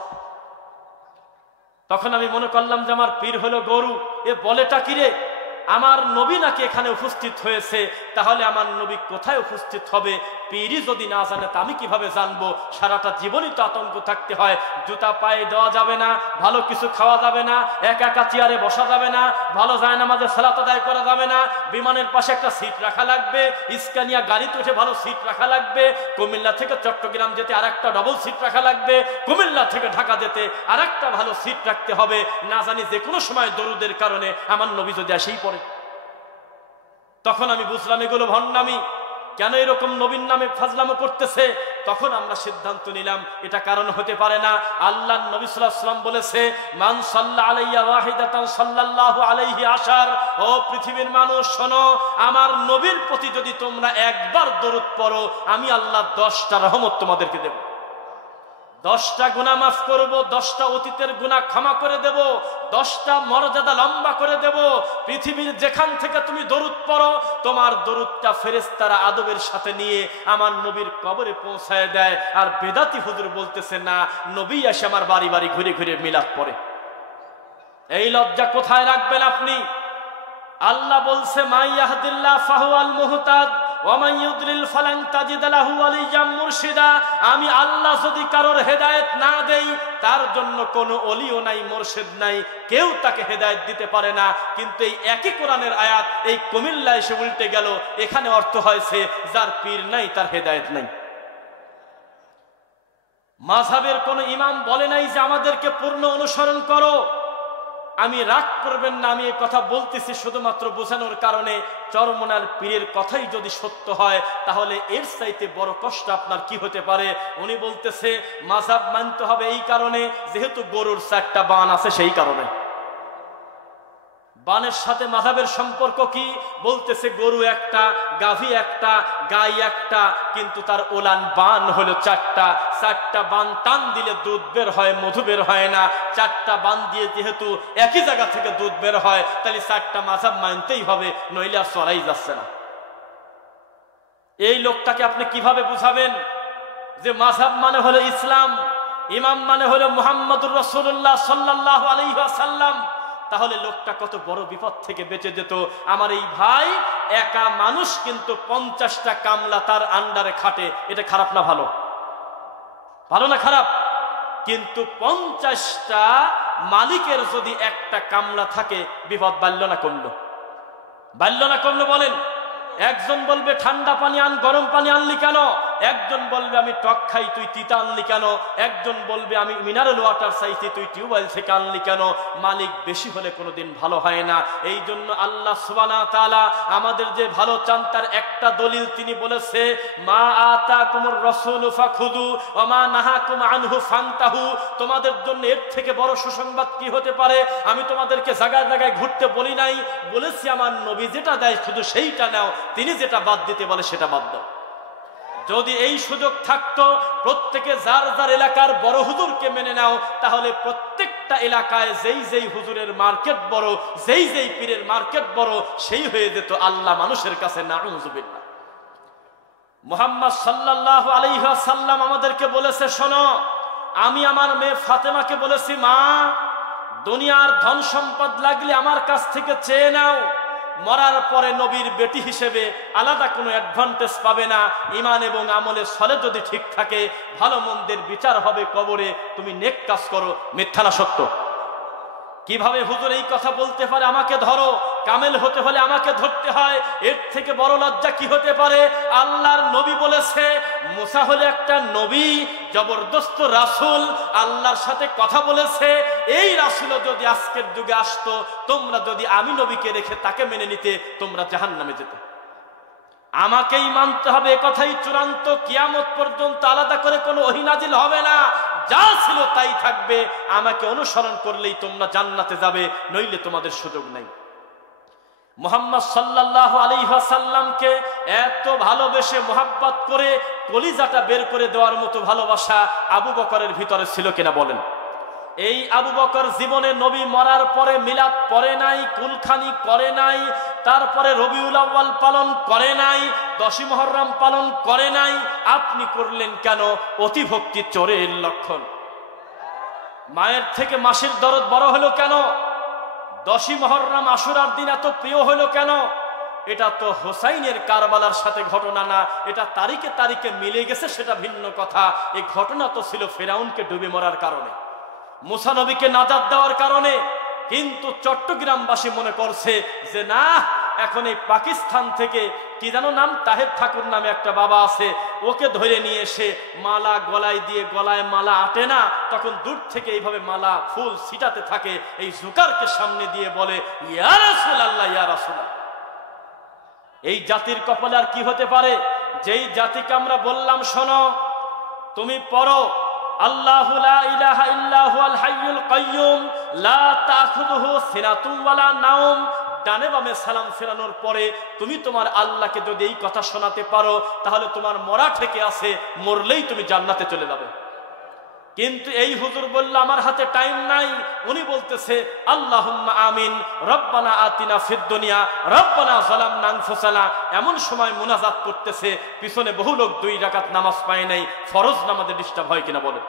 তখন আমি মনে করলাম যে আমার পীর হলো গরু, এ বলেটা কি রে, আমার নবী নাকি এখানে উপস্থিত হয়েছে, তাহলে আমার নবী কোথায় উপস্থিত হবে? পীরই যদি না জানে তা আমি কিভাবে জানবো? সারাটা জীবনই তো আতঙ্ক থাকতে হয়। জুতা পায়ে দেওয়া যাবে না, ভালো কিছু খাওয়া যাবে না, একা একা চেয়ারে বসা যাবে না, ভালো জায়নামাজে সালাত আদায় করা যাবে না, বিমানের পাশে একটা সিট রাখা লাগবে, স্ক্যানিয়া গাড়িতে উঠে ভালো সিট রাখা লাগবে, কুমিল্লা থেকে চট্টগ্রাম যেতে আরেকটা ডবল সিট রাখা লাগবে, কুমিল্লা থেকে ঢাকা যেতে আরেকটা ভালো সিট রাখতে হবে, না জানি যে কোনো সময় দরুদের কারণে আমার নবী যদি আসেই পড়ে। তখন আমি বুঝলাম এগুলো ভণ্ডামি। কেন এরকম নবীর নামে ফাজলামো করতেছে? তখন আমরা সিদ্ধান্ত নিলাম এটা কারণ হতে পারে না। আল্লাহর নবী সাল্লাল্লাহু আলাইহি ওয়াসাল্লাম বলেছে মান সাল্লা আলাইয়া ওয়াহিদাতান সাল্লাল্লাহু আলাইহি আশার। ও পৃথিবীর মানুষ শোনো, আমার নবীর প্রতি যদি তোমরা একবার দরুদ পড়ো আমি আল্লাহ 10টা রহমত তোমাদেরকে দেব, 10টা গুনাহ মাফ করব, 10টা অতীতের গুনাহ ক্ষমা করে দেব, 10টা মর্যাদা লম্বা করে দেব। পৃথিবীর যেখান থেকে তুমি দরুদ পড়ো তোমার দরুদটা ফেরেশতারা আদবের সাথে নিয়ে আমার নবীর কবরে পৌঁছায় দেয়। আর বেদাতি হুজুর বলতেছে না, নবী এসে আমার বাড়ি বাড়ি ঘুরে ঘুরে মিলাদ পড়ে। এই লজ্জা কোথায় রাখবেন আপনি? আল্লাহ বলছে মা ইয়াহদিল্লাহ ফাহুয়াল মুহতাদ ওয়া মান ইউদ্লিল ফালান তাজিদ লাহু ওয়ালিয়্যাম মুরশিদা। আমি আল্লাহ যদি কারোর হেদায়েত না দেই তার জন্য কোনো ওলিও নাই, মুরশিদ নাই, কেউ তাকে হেদায়েত দিতে পারে না। কিন্তু এই একই কোরআনের আয়াত এই কুমিল্লা এসে উল্টে গেল, এখানে অর্থ হয়েছে যার পীর নাই তার হেদায়েত নাই। মাযহাবের কোনো ইমাম বলে নাই যে আমাদেরকে পূর্ণ অনুসরণ করো। আমি রাগ করবেন না, আমি এই কথা বলতেছি শুধুমাত্র বোঝানোর কারণে। চরমনার পীরের কথাই যদি সত্য হয় তাহলে এর চাইতে বড় কষ্ট আপনার কি হতে পারে? উনি বলতেছে মাযহাব মানতে হবে এই কারণে যেহেতু গরুর 4টা বান আছে, সেই কারণে। বানের সাথে মাযহাবের সম্পর্ক কি? বলতেছে গরু একটা, গাভী একটা, গাই একটা, কিন্তু তার ওলান বান হলো 4টা। 4টা বান টান দিলে দুধ বের হয়, মধু বের হয় না। 4টা বান দিয়ে যেহেতু একই জায়গা থেকে দুধ বের হয়, তাহলে 4টা মাযহাব মানতেই হবে, নইলে আর চলাই যাচ্ছে না। এই লোকটাকে আপনি কিভাবে বুঝাবেন যে মাযহাব মানে হলো ইসলাম, ইমাম মানে হলো মুহাম্মদুর রাসূলুল্লাহ সাল্লাল্লাহু আলাইহি ওয়াসাল্লাম? তাহলে লোকটা কত বড় বিপদ থেকে বেঁচে যেত। আমার এই ভাই একা মানুষ, কিন্তু 50টা কামলা তার আন্ডারে খাটে। এটা খারাপ না ভালো? ভালো না খারাপ? কিন্তু 50টা মালিকের যদি একটা কামলা থাকে বিপদ বাড়ল না কমলো? বাড়ল না কমলো বলেন? একজন বলবে ঠান্ডা পানি আন, গরম পানি আনলি কেন? একজন বলবে আমি টক খাই, তুই তিতা আনলি কেন? একজন বলবে আমি মিনারেল ওয়াটার চাইছি, তুই টিউবওয়েল থেকে আনলি কেন? মালিক বেশি হলে কোনোদিন ভালো হয় না। এই জন্য আল্লাহ সুবহানাহু ওয়া তাআলা আমাদের যে ভালো চান তার একটা দলিল তিনি বলেছে, মা আতাকুমুর রাসূলু ফাখুযু ওয়া মা নাহাকুম আনহু ফান্তাহু। তোমাদের জন্য এর থেকে বড় সুসংবাদ কি হতে পারে? আমি তোমাদেরকে জায়গায় জায়গায় ঘুরতে বলি নাই, বলেছি আমার নবী যেটা দেয় শুধু সেইটা নাও, তিনি যেটা বাদ দিতে বলে সেটা বাদ দাও। যদি এই সুযোগ থাকতো প্রত্যেকে যার যার এলাকার বড় হুজুরকে মেনে নাও, তাহলে প্রত্যেকটা এলাকায় যেই যেই হুজুরের মার্কেট বড়, যেই যেই পীরের মার্কেট বড়, সেই হয়ে যেত আল্লাহ মানুষের কাছে নাউযুবিল্লাহ। মুহাম্মদ সাল্লাল্লাহু আলাইহি ওয়াসাল্লাম আমাদেরকে বলেছে, শোনো, আমি আমার মেয়ে ফাতেমাকে বলেছি, মা দুনিয়ার ধন সম্পদ লাগলে আমার কাছ থেকে চেয়ে নাও, মরার পরে নবীর বেটি হিসেবে আলাদা কোনো অ্যাডভান্টেজ পাবে না। ঈমান এবং আমলে সলে যদি ঠিক থাকে, ভালো মন্দের বিচার হবে কবরে, তুমি নেক কাজ করো। মিথ্যা না সত্য? কিভাবে হুজুর এই কথা বলতে পারে? আমাকে ধরো, কামেল হতে হলে আমাকে ধরতে হয়, এর থেকে বড় লজ্জা কি হতে পারে? আল্লাহর নবী বলেছে, মুসা হলে একটা নবী, জবরদস্ত রাসূল, আল্লাহর সাথে কথা বলেছে। এই রাসূলও যদি আজকের যুগে আসতো, তোমরা যদি আমি নবীকে রেখে তাকে মেনে নিতে, তোমরা জাহান্নামে যেতে। আমাকেই মানতে হবে, এ কথাই চূড়ান্ত। কিয়ামত পর্যন্ত আলাদা করে কোনো ওহী নাজিল হবে না, যা ছিল তাই থাকবে। আমাকে অনুসরণ করলেই তোমরা জান্নাতে যাবে, নইলে তোমাদের সুযোগ নাই। মুহাম্মদ সাল্লাল্লাহু আলাইহি ওয়াসাল্লামকে এত ভালোবেসে মোহাব্বত করে কলিজাটা বের করে দেওয়ার মতো ভালোবাসা আবু বকরের ভিতরে ছিল কিনা বলেন? এই আবু বকর জীবনে নবী মরার পরে মিলাদ পড়ে নাই, কুলখানি করে নাই, তারপরে রবিউল আউয়াল পালন করে নাই, 10ই মুহররম পালন করে নাই। আপনি করলেন কেন? অতিভক্তি চোরের লক্ষণ। মায়ের থেকে মাসির দরদ বড় হলো কেন? 10ই মুহররম আশুরার দিন এত প্রিয় হলো কেন? এটা তো হোসাইনের কারবালার সাথে ঘটনা না, এটা তারিখে তারিখে মিলে গেছে, সেটা ভিন্ন কথা। এই ঘটনা তো ছিল ফেরাউনকে ডুবে মরার কারণে, মুসা নবীকে নাজাত দেওয়ার কারণে। কিন্তু চট্টগ্রামবাসী মনে করছে যে না, এখন এই পাকিস্তান থেকে কি যেন নাম, তাহের ঠাকুর নামে একটা বাবা আছে, ওকে ধরে নিয়ে এসে মালা গলায় দিয়ে, গলায় মালা আটে না, তখন দূর থেকে এইভাবে মালা ফুল ছিটাতে থাকে, এই জুকারকে সামনে দিয়ে বলে, ইয়া রাসূলুল্লাহ, ইয়া রাসূলুল্লাহ। এই জাতির কপালে আর কি হতে পারে? যেই জাতিকে আমরা বললাম, শোনো, তুমি পড়ো আল্লাহু লা ইলাহা ইল্লা হুয়াল হাইয়ুল কাইয়্যুম লা তাখুযুহু সিনাতুন ওয়ালা নাওম। ডানে বামে সালাম ফেরানোর পরে তুমি তোমার আল্লাহকে যদি এই কথা শোনাতে পারো, তাহলে তোমার মরা থেকে আছে, মরলেই তুমি জান্নাতে চলে যাবে। কিন্তু এই হুজুর বলল, আমার হাতে টাইম নাই। উনি বলতেছে আল্লাহুম্মা আমিন, রব্বানা আতিনা ফিদ দুনিয়া, রব্বানা যালামনা আনফুসানা। এমন সময় মুনাজাত করতেছে, পিছনে বহু লোক 2 রাকাত নামাজ পায় নাই। ফরজ নামাজে ডিস্টার্ব হয় কিনা বলেন?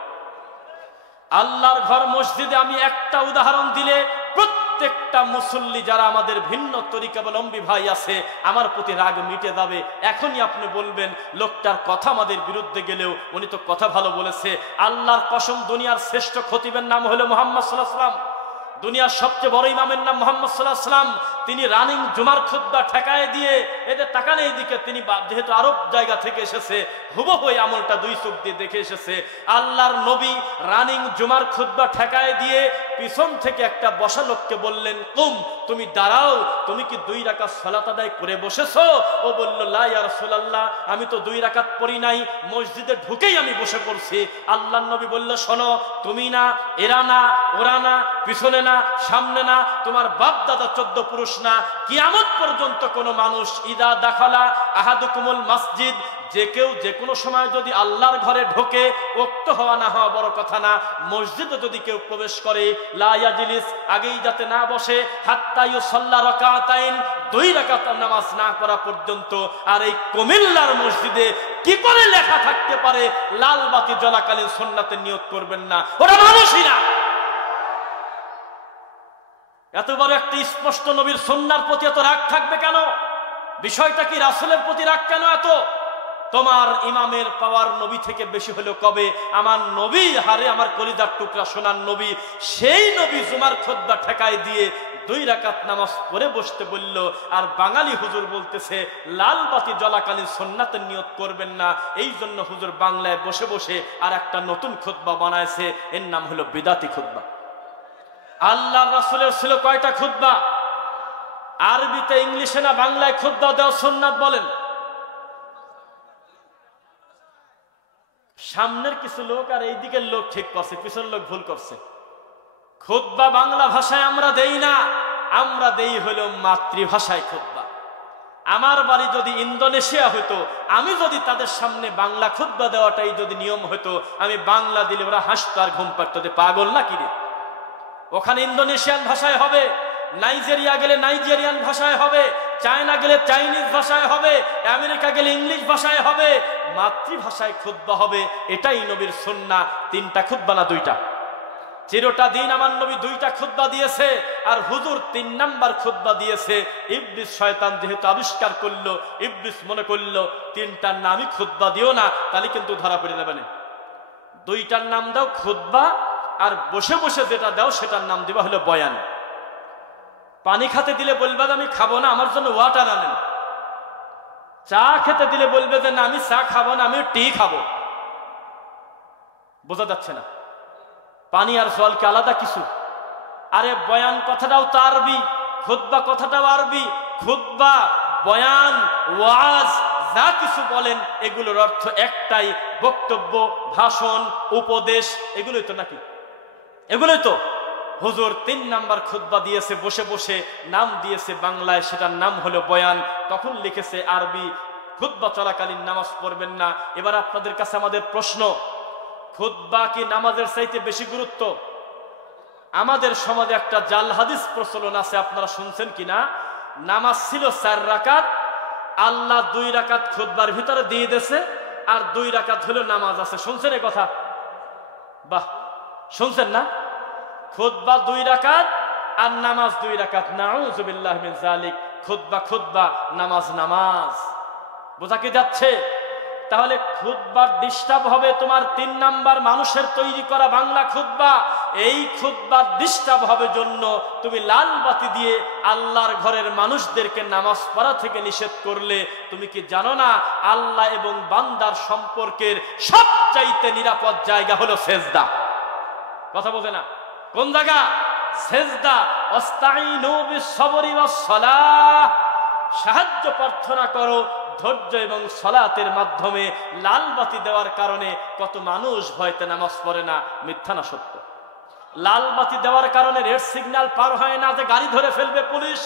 আল্লাহর ঘর মসজিদে আমি একটা উদাহরণ দিলে প্রত্যেকটা মুসল্লি যারা আমাদের ভিন্ন তরিকাবলম্বী ভাই আছে, আমার প্রতি রাগ মিটে যাবে। এখনই আপনি বলবেন, লোকটার কথা আমাদের বিরুদ্ধে গেলেও উনি তো কথা ভালো বলেছে। আল্লাহর কসম, দুনিয়ার শ্রেষ্ঠ খতিবের নাম হলো মুহাম্মদ সাল্লাল্লাহু আলাইহি ওয়াসাল্লাম। দুনিয়ার সবচেয়ে বড় ইমামের নাম মুহাম্মদ সাল্লাল্লাহু আলাইহি ওয়াসাল্লাম। তিনি রানিং জুমার খুতবা ঠেকায় দিয়ে, এদের টাকা নেই দিকে, তিনি যেহেতু আরব জায়গা থেকে এসেছে, হুবহু এই আমলটা 2 চোখ দিয়ে দেখে এসেছে। আল্লাহর নবী রানিং জুমার খুতবা ঠেকায় দিয়ে পিছন থেকে একটা বসা লোককে বললেন, কুম, তুমি দাঁড়াও, তুমি কি 2 রাকাত সালাত আদায় করে বসেছো? ও বলল, লা ইয়া রাসূলুল্লাহ, আমি তো 2 রাকাত পড়ি নাই, মসজিদে ঢুকেই আমি বসে পড়ছি। আল্লাহর নবী বলল, শোনো, তুমি না, এরা না, ওরা না, পিছনে না, সামনে না, তোমার বাপ দাদা 14 পুরুষ না, কিয়ামত পর্যন্ত কোন মানুষ ইদা দাখালা আহাদুকুমুল মসজিদ, যে কেউ যে কোনো সময় যদি আল্লাহর ঘরে ঢোকে, উক্ত হওয়া না হওয়া বড় কথা না, মসজিদে যদি কেউ প্রবেশ করে, লা ইয়াজলিস, আগেই যাতে না বসে, হাত্তা ইউসাল্লা রাকাতাইন, 2 রাকাত নামাজ না পড়া পর্যন্ত। আর এই কুমিল্লার মসজিদে কি করে লেখা থাকতে পারে লাল বাতি জ্বলাকালীন সুন্নাতের নিয়ত করবেন না? ওরা মানুষই না। এত বড় একটা স্পষ্ট নবীর সুন্নাহর প্রতি এত রাগ থাকবে কেন? বিষয়টা কি? রাসূলের প্রতি রাগ কেন এত? তোমার ইমামের পাওয়ার নবী থেকে বেশি হলো কবে? আমার নবী হারে আমার কলিজার টুকরা সোনার নবী, সেই নবী জুমার খুতবা ঠেকায় দিয়ে 2 রাকাত নামাজ পড়ে বসতে বলল। আর বাঙালি হুজুর বলতেছে লাল বাতি জ্বলাকালীন সুন্নাতের নিয়ত করবেন না, এই জন্য হুজুর বাংলায় বসে বসে আর একটা নতুন খুতবা বানাইছে, এর নাম হলো বিদাতি খুতবা। আল্লাহর রাসূলের ছিল কয়টা খুতবা? আরবিতে, ইংলিশে না বাংলায় খুতবা দেওয়া সুন্নাত বলেন? সামনের কিছু লোক আর এই দিকের লোক ঠিক করছে, পিছনের লোক ভুল করছে। খুতবা বাংলা ভাষায় আমরা দেই না, আমরা দেই হলো মাতৃভাষায় খুতবা। আমার বাড়ি যদি ইন্দোনেশিয়া হতো, আমি যদি তাদের সামনে বাংলা খুতবা দেওয়াটাই যদি নিয়ম হতো, আমি বাংলা দিলে ওরা হাসতো আর ঘুম পাড়তো, পাগল না কি রে? ওখানে ইন্দোনেশিয়ান ভাষায় হবে, নাইজেরিয়া গেলে নাইজেরিয়ান ভাষায় হবে, চায়না গেলে চাইনিজ ভাষায় হবে, আমেরিকা গেলে ইংলিশ ভাষায় হবে, মাতৃভাষায় খুতবা হবে। এটাই নবীর সুন্নাহ। 3টা খুতবা না 2টা? চিরটা দিন আমার নবী 2টা খুতবা দিয়েছে, আর হুজুর 3 নাম্বার খুতবা দিয়েছে। ইবলিস শয়তান যেহেতু আবিষ্কার করলো, ইবলিস মনে করলো 3টার নামই খুতবা দিও না, তাহলে কিন্তু ধরা পড়ে যাবে না। 2টার নাম দাও খুতবা, আর বসে বসে যেটা দাও সেটার নাম দিবা হলো বয়ান। পানি খেতে দিলে বলবে যে আমি খাবো না, আমার জন্য ওয়াটার আনেন। চা খেতে দিলে বলবে যে না আমি চা খাবো না, আমি টি খাবো। বোঝা যাচ্ছে না? পানি আর জল কি আলাদা কিছু? আরে বয়ান কথাটাও তো আরবি, খুতবা কথাটাও আরবি। খুতবা, বয়ান, ওয়াজ যা কিছু বলেন এগুলোর অর্থ একটাই, বক্তব্য, ভাষণ, উপদেশ, এগুলোই তো নাকি? এগুলোই তো। হুজুর 3 নাম্বার খুতবা দিয়েছে বসে বসে, নাম দিয়েছে বাংলায়, সেটার নাম হলো বয়ান। তখন লিখেছে আরবি, খুতবা চলাকালীন নামাজ পড়বেন না। এবার আপনাদের কাছে আমাদের প্রশ্ন, খুতবা কি নামাজের চাইতে বেশি গুরুত্ব? আমাদের সমাজে একটা জাল হাদিস প্রচলন আছে, আপনারা শুনছেন কিনা? নামাজ ছিল 4 রাকাত, আল্লাহ 2 রাকাত খুতবার ভিতরে দিয়ে দিয়েছে, আর 2 রাকাত হলো নামাজ আছে। শুনছেন এই কথা? বাহ, শুনছেন না? খুতবা 2 রাকাত আর নামাজ 2 রাকাত। নাউযুবিল্লাহ মিন যালিক। খুতবা খুতবা, নামাজ নামাজ। বোঝা কি যাচ্ছে? তাহলে খুতবার ডিস্টার্ব হবে তোমার 3 নাম্বার মানুষের তৈরি করা বাংলা খুতবা। এই খুতবার ডিস্টার্ব হবে জন্য তুমি লাল বাতি দিয়ে আল্লাহর ঘরের মানুষদেরকে নামাজ পড়া থেকে নিষেধ করলে। তুমি কি জানো না আল্লাহ এবং বান্দার সম্পর্কের সবচাইতে নিরাপদ জায়গা হলো সেজদা? কথা বোঝে না? কোন জায়গা? সেজদা। আস্তাইনু বিস-সাবরি ওয়াস-সালাহ, সাহায্য প্রার্থনা করো ধৈর্য এবং সালাতের মাধ্যমে। লাল বাতি দেওয়ার কারণে কত মানুষ ভয়তে নামাজ পড়ে না, মিথ্যা না সত্য? লাল বাতি দেওয়ার কারণে রেড সিগন্যাল পার হয় না যে গাড়ি ধরে ফেলবে পুলিশ।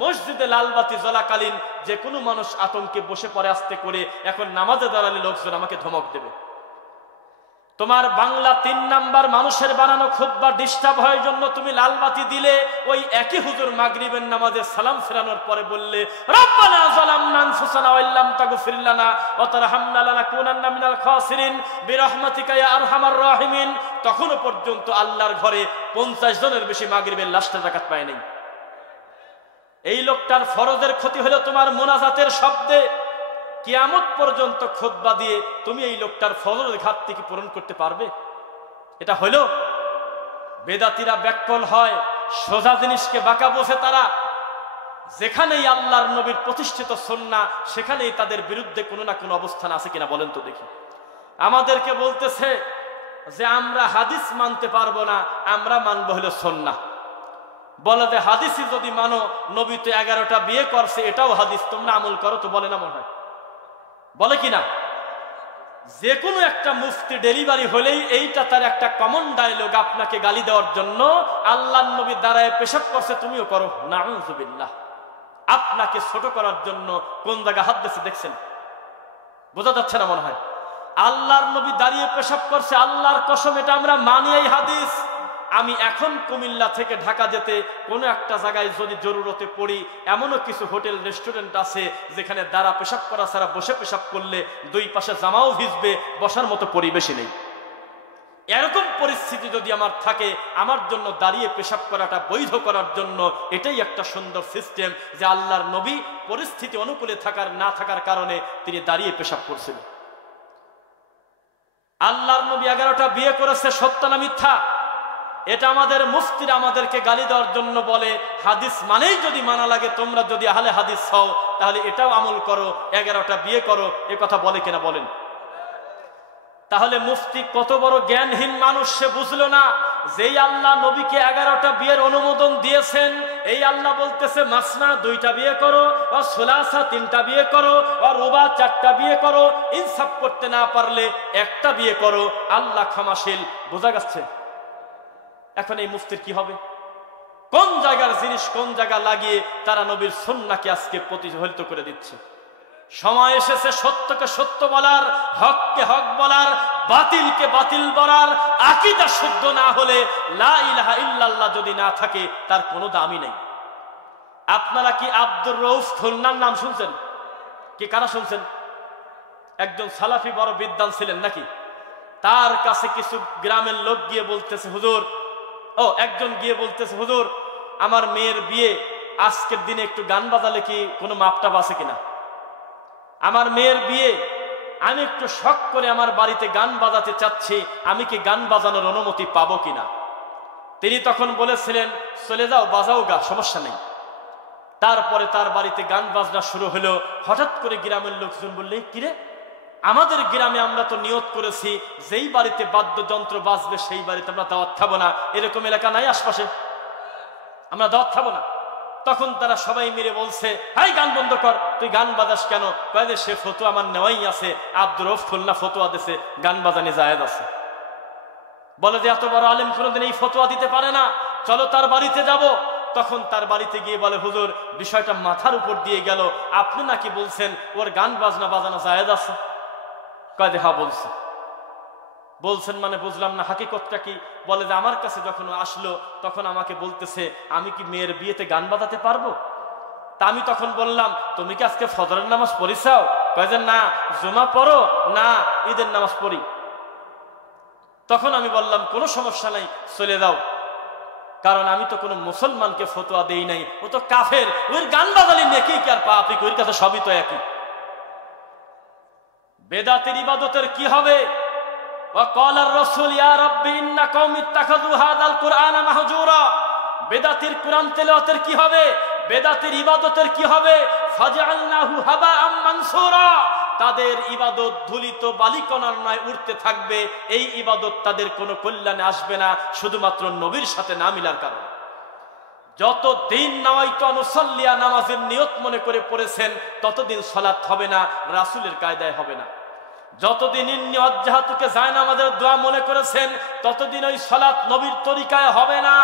মসজিদে লাল বাতি জ্বলাকালীন যে কোনো মানুষ আতঙ্কে বসে পড়ে আস্তে করে, এখন নামাজে দাঁড়ালে লোকজন আমাকে ধমক দেবে। তোমার বাংলা 3 নাম্বার মানুষের বানানো খুতবা ডিস্টার্ব হয় জন্য তুমি লাল বাতি দিলে। ওই একই হুজুর মাগরিবের নামাজে সালাম ফেরানোর পরে বললে রব্বানা যালামনা আনফুসানা ওয়া ইল্লাম তাগফির লানা ওয়া তারহামনা লানাকুনান্না মিনাল খাসিরিন বিরহমাতিকা ইয়া আরহামার রাহিমিন। তখনও পর্যন্ত আল্লাহর ঘরে 50 জনের বেশি মাগরিবের লাস্টের রাকাত পায় নাই। এই লোকটার ফরজের ক্ষতি হলো তোমার মোনাজাতের শব্দে। কিয়ামত পর্যন্ত খুতবা দিয়ে তুমি এই লোকটার ফরজের ঘাটতি কি পূরণ করতে পারবে? এটা হলো? বেদাতীরা ব্যাককল হয়, সোজা জিনিসকে বাঁকা বোঝে তারা। যেখানেই আল্লাহর নবীর প্রতিষ্ঠিত সুন্নাহ, সেখানেই তাদের বিরুদ্ধে কোনো না কোনো অবস্থান আছে কিনা বলেন তো দেখি। আমাদেরকে বলতেছে যে আমরা হাদিস মানতে পারবো না, আমরা মানবো হলো সুন্নাহ। বলে যে হাদিসই যদি মানো, নবী তো 11টা বিয়ে করছে, এটাও হাদিস, তোমরা আমল করো তো। বলে না মনে হয়? বলে কিনা? যে কোনো একটা মুফতি ডেলিভারি হলেই এইটা তার একটা কমন ডায়লগ, আপনাকে গালি দেওয়ার জন্য। আল্লাহর নবী দাঁড়ায় পেশাব করছে, তুমিও করো, নাউযুবিল্লাহ। আপনাকে ছোট করার জন্য কোন জায়গা হাত দিয়েছে দেখছেন? বোঝা যাচ্ছে না মনে হয়? আল্লাহর নবী দাঁড়িয়ে পেশাব করছে, আল্লাহর কসম এটা আমরা মানি এই হাদিস। আমি এখন কুমিল্লা থেকে ঢাকা যেতে কোনো একটা জায়গায় যদি জরুরতে পড়ি, এমনও কিছু হোটেল রেস্টুরেন্ট আছে যেখানে দাঁড়া পেশাব করা ছাড়া বসে পেশাব করলে 2 পাশে জামাও ভিজবে, বসার মতো পরিবেশই নেই। এরকম পরিস্থিতি যদি আমার থাকে, আমার জন্য দাঁড়িয়ে পেশাব করাটা বৈধ করার জন্য এটাই একটা সুন্দর সিস্টেম যে আল্লাহর নবী পরিস্থিতি অনুকূলে থাকার না থাকার কারণে তিনি দাঁড়িয়ে পেশাব করছিলেন। আল্লাহর নবী 11টা বিয়ে করেছে, সত্য না মিথ্যা? এটা আমাদের মুফতিরা আমাদেরকে গালি দেওয়ার জন্য বলে, হাদিস মানেই যদি মানা লাগে, তোমরা যদি আহলে হাদিস হও তাহলে এটাও আমল করো, 11টা বিয়ে করো, এ কথা বলে কিনা বলেন? তাহলে মুফতি কত বড় জ্ঞানহীন মানুষ, সে বুঝলো না যেই আল্লাহ নবীকে 11টা বিয়ের অনুমোদন দিয়েছেন, এই আল্লাহ বলতেছে মাসনা 2টা বিয়ে করো, ও সুলাসা 3টা বিয়ে করো, ও রুবা 4টা বিয়ে করো, ইনসাফ করতে না পারলে 1টা বিয়ে করো, আল্লাহ ক্ষমাশীল। বোঝা গেছে? এখন এই মুফতির কি হবে? কোন জায়গার জিনিস কোন জায়গা লাগিয়ে তারা নবীর সুন্নাহকে আজকে প্রতিফলিত করে দিচ্ছে। সময় এসেছে সত্যকে সত্য বলার, হককে হক বলার, বাতিলকে বাতিল বলার। আকীদা শুদ্ধ না হলে, লা ইলাহা ইল্লাল্লাহ যদি না থাকে, তার কোনো দামই নেই। আপনারা কি আব্দুর রউফ খুলনার নাম শুনছেন? কি কারা শুনছেন? একজন সালাফি বড় বিদ্বান ছিলেন নাকি? তার কাছে কিছু গ্রামের লোক গিয়ে বলতেছে, হুজুর, একজন গিয়ে বলতেছে, হুজুর, আমার মেয়ের বিয়ে, আজকের দিনে একটু গান বাজালে কি কোনো মাপটাপ আছে কিনা? আমার মেয়ের বিয়ে, আমি একটু শখ করে আমার বাড়িতে গান বাজাতে চাচ্ছি, আমি কি গান বাজানোর অনুমতি পাবো কিনা? তিনি তখন বলেছিলেন, চলে যাও, বাজাও গা, সমস্যা নেই। তারপরে তার বাড়িতে গান বাজনা শুরু হলো। হঠাৎ করে গ্রামের লোকজন বললে, কিরে, আমাদের গ্রামে আমরা তো নিয়ত করেছি যেই বাড়িতে বাদ্যযন্ত্র বাজবে সেই বাড়িতে আমরা দাওয়াত খাবো না, এরকম এলাকা নাই আশপাশে, আমরা দাওয়াত খাবো না। তখন তারা সবাই মিলে বলছে, হাই, গান বন্ধ কর, তুই গান বাজাস কেন? কয় যে সে ফতোয়া আমার নেওয়াই আছে, আব্দুর রউফ খুলনা ফতোয়া দিছে, গান বাজানি জায়েজ আছে। বলে যে এত বড় আলেম কোনোদিন এই ফতোয়া দিতে পারে না, চলো তার বাড়িতে যাব। তখন তার বাড়িতে গিয়ে বলে, হুজুর, বিষয়টা মাথার উপর দিয়ে গেল, আপনি নাকি বলছেন ওর গান বাজনা বাজানো জায়েজ আছে? কয় যে হ্যাঁ বলছে। বলছেন মানে বুঝলাম না, হাকিকতটা কি? বলে যে আমার কাছে যখন আসলো তখন আমাকে বলতেছে, আমি কি মেয়ের বিয়েতে গান বাজাতে পারবো? তা আমি তখন বললাম, তুমি কি আজকে ফজরের নামাজ পড়িছাও? কয় যে না। জুমা পড়ো? না, ঈদের নামাজ পড়ি। তখন আমি বললাম, কোনো সমস্যা নাই, চলে যাও, কারণ আমি তো কোনো মুসলমানকে ফতোয়া দেই নাই, ও তো কাফের, ওর গান বাজালি নেকি কি আর পাপি, ওর কাছে সবই তো একই। বেদাতের ইবাদতের কি হবে? وقال الرسول يا رب ان قوم اتخذوا هذا القرآن مهجورا। বেদাতের কোরআন তেলাওয়াতের কি হবে? বেদাতের ইবাদতের কি হবে? ফাজআলনাহু হাবাআম মানসুরা। তাদের ইবাদত ধুলিত বালিকণার ন্যায় উঠতে থাকবে। এই ইবাদত তাদের কোনো কল্যাণে আসবে না, শুধুমাত্র নবীর সাথে না মিলার কারণে। যতদিন নাওয়াইতু আনুসাল্লিয়া নামাজের নিয়ত মনে করে পড়েছেন, ততদিন সালাত হবে না, রাসূলের কায়দায় হবে না। যতদিন ইন্নী ওয়াজ্জাহাতুকে জায়নামাজের দোয়া মনে করেছেন, ততদিন ওই সালাত নবীর তরিকায় হবে না।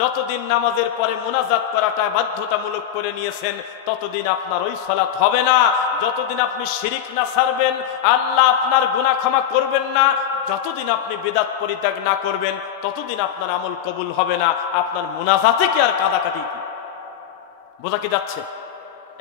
যতদিন নামাজের পরে মুনাজাত করাটা বাধ্যতামূলক করে নিয়েছেন, ততদিন আপনার ওই সালাত হবে না। যতদিন আপনি শিরিক না ছাড়বেন, আল্লাহ আপনার গুনাহ ক্ষমা করবেন না। যতদিন আপনি বিদআত পরিত্যাগ না করবেন, ততদিন আপনার আমল কবুল হবে না। আপনার মুনাজাতে কি আর কাদাকাটি কি? বোঝা কি যাচ্ছে?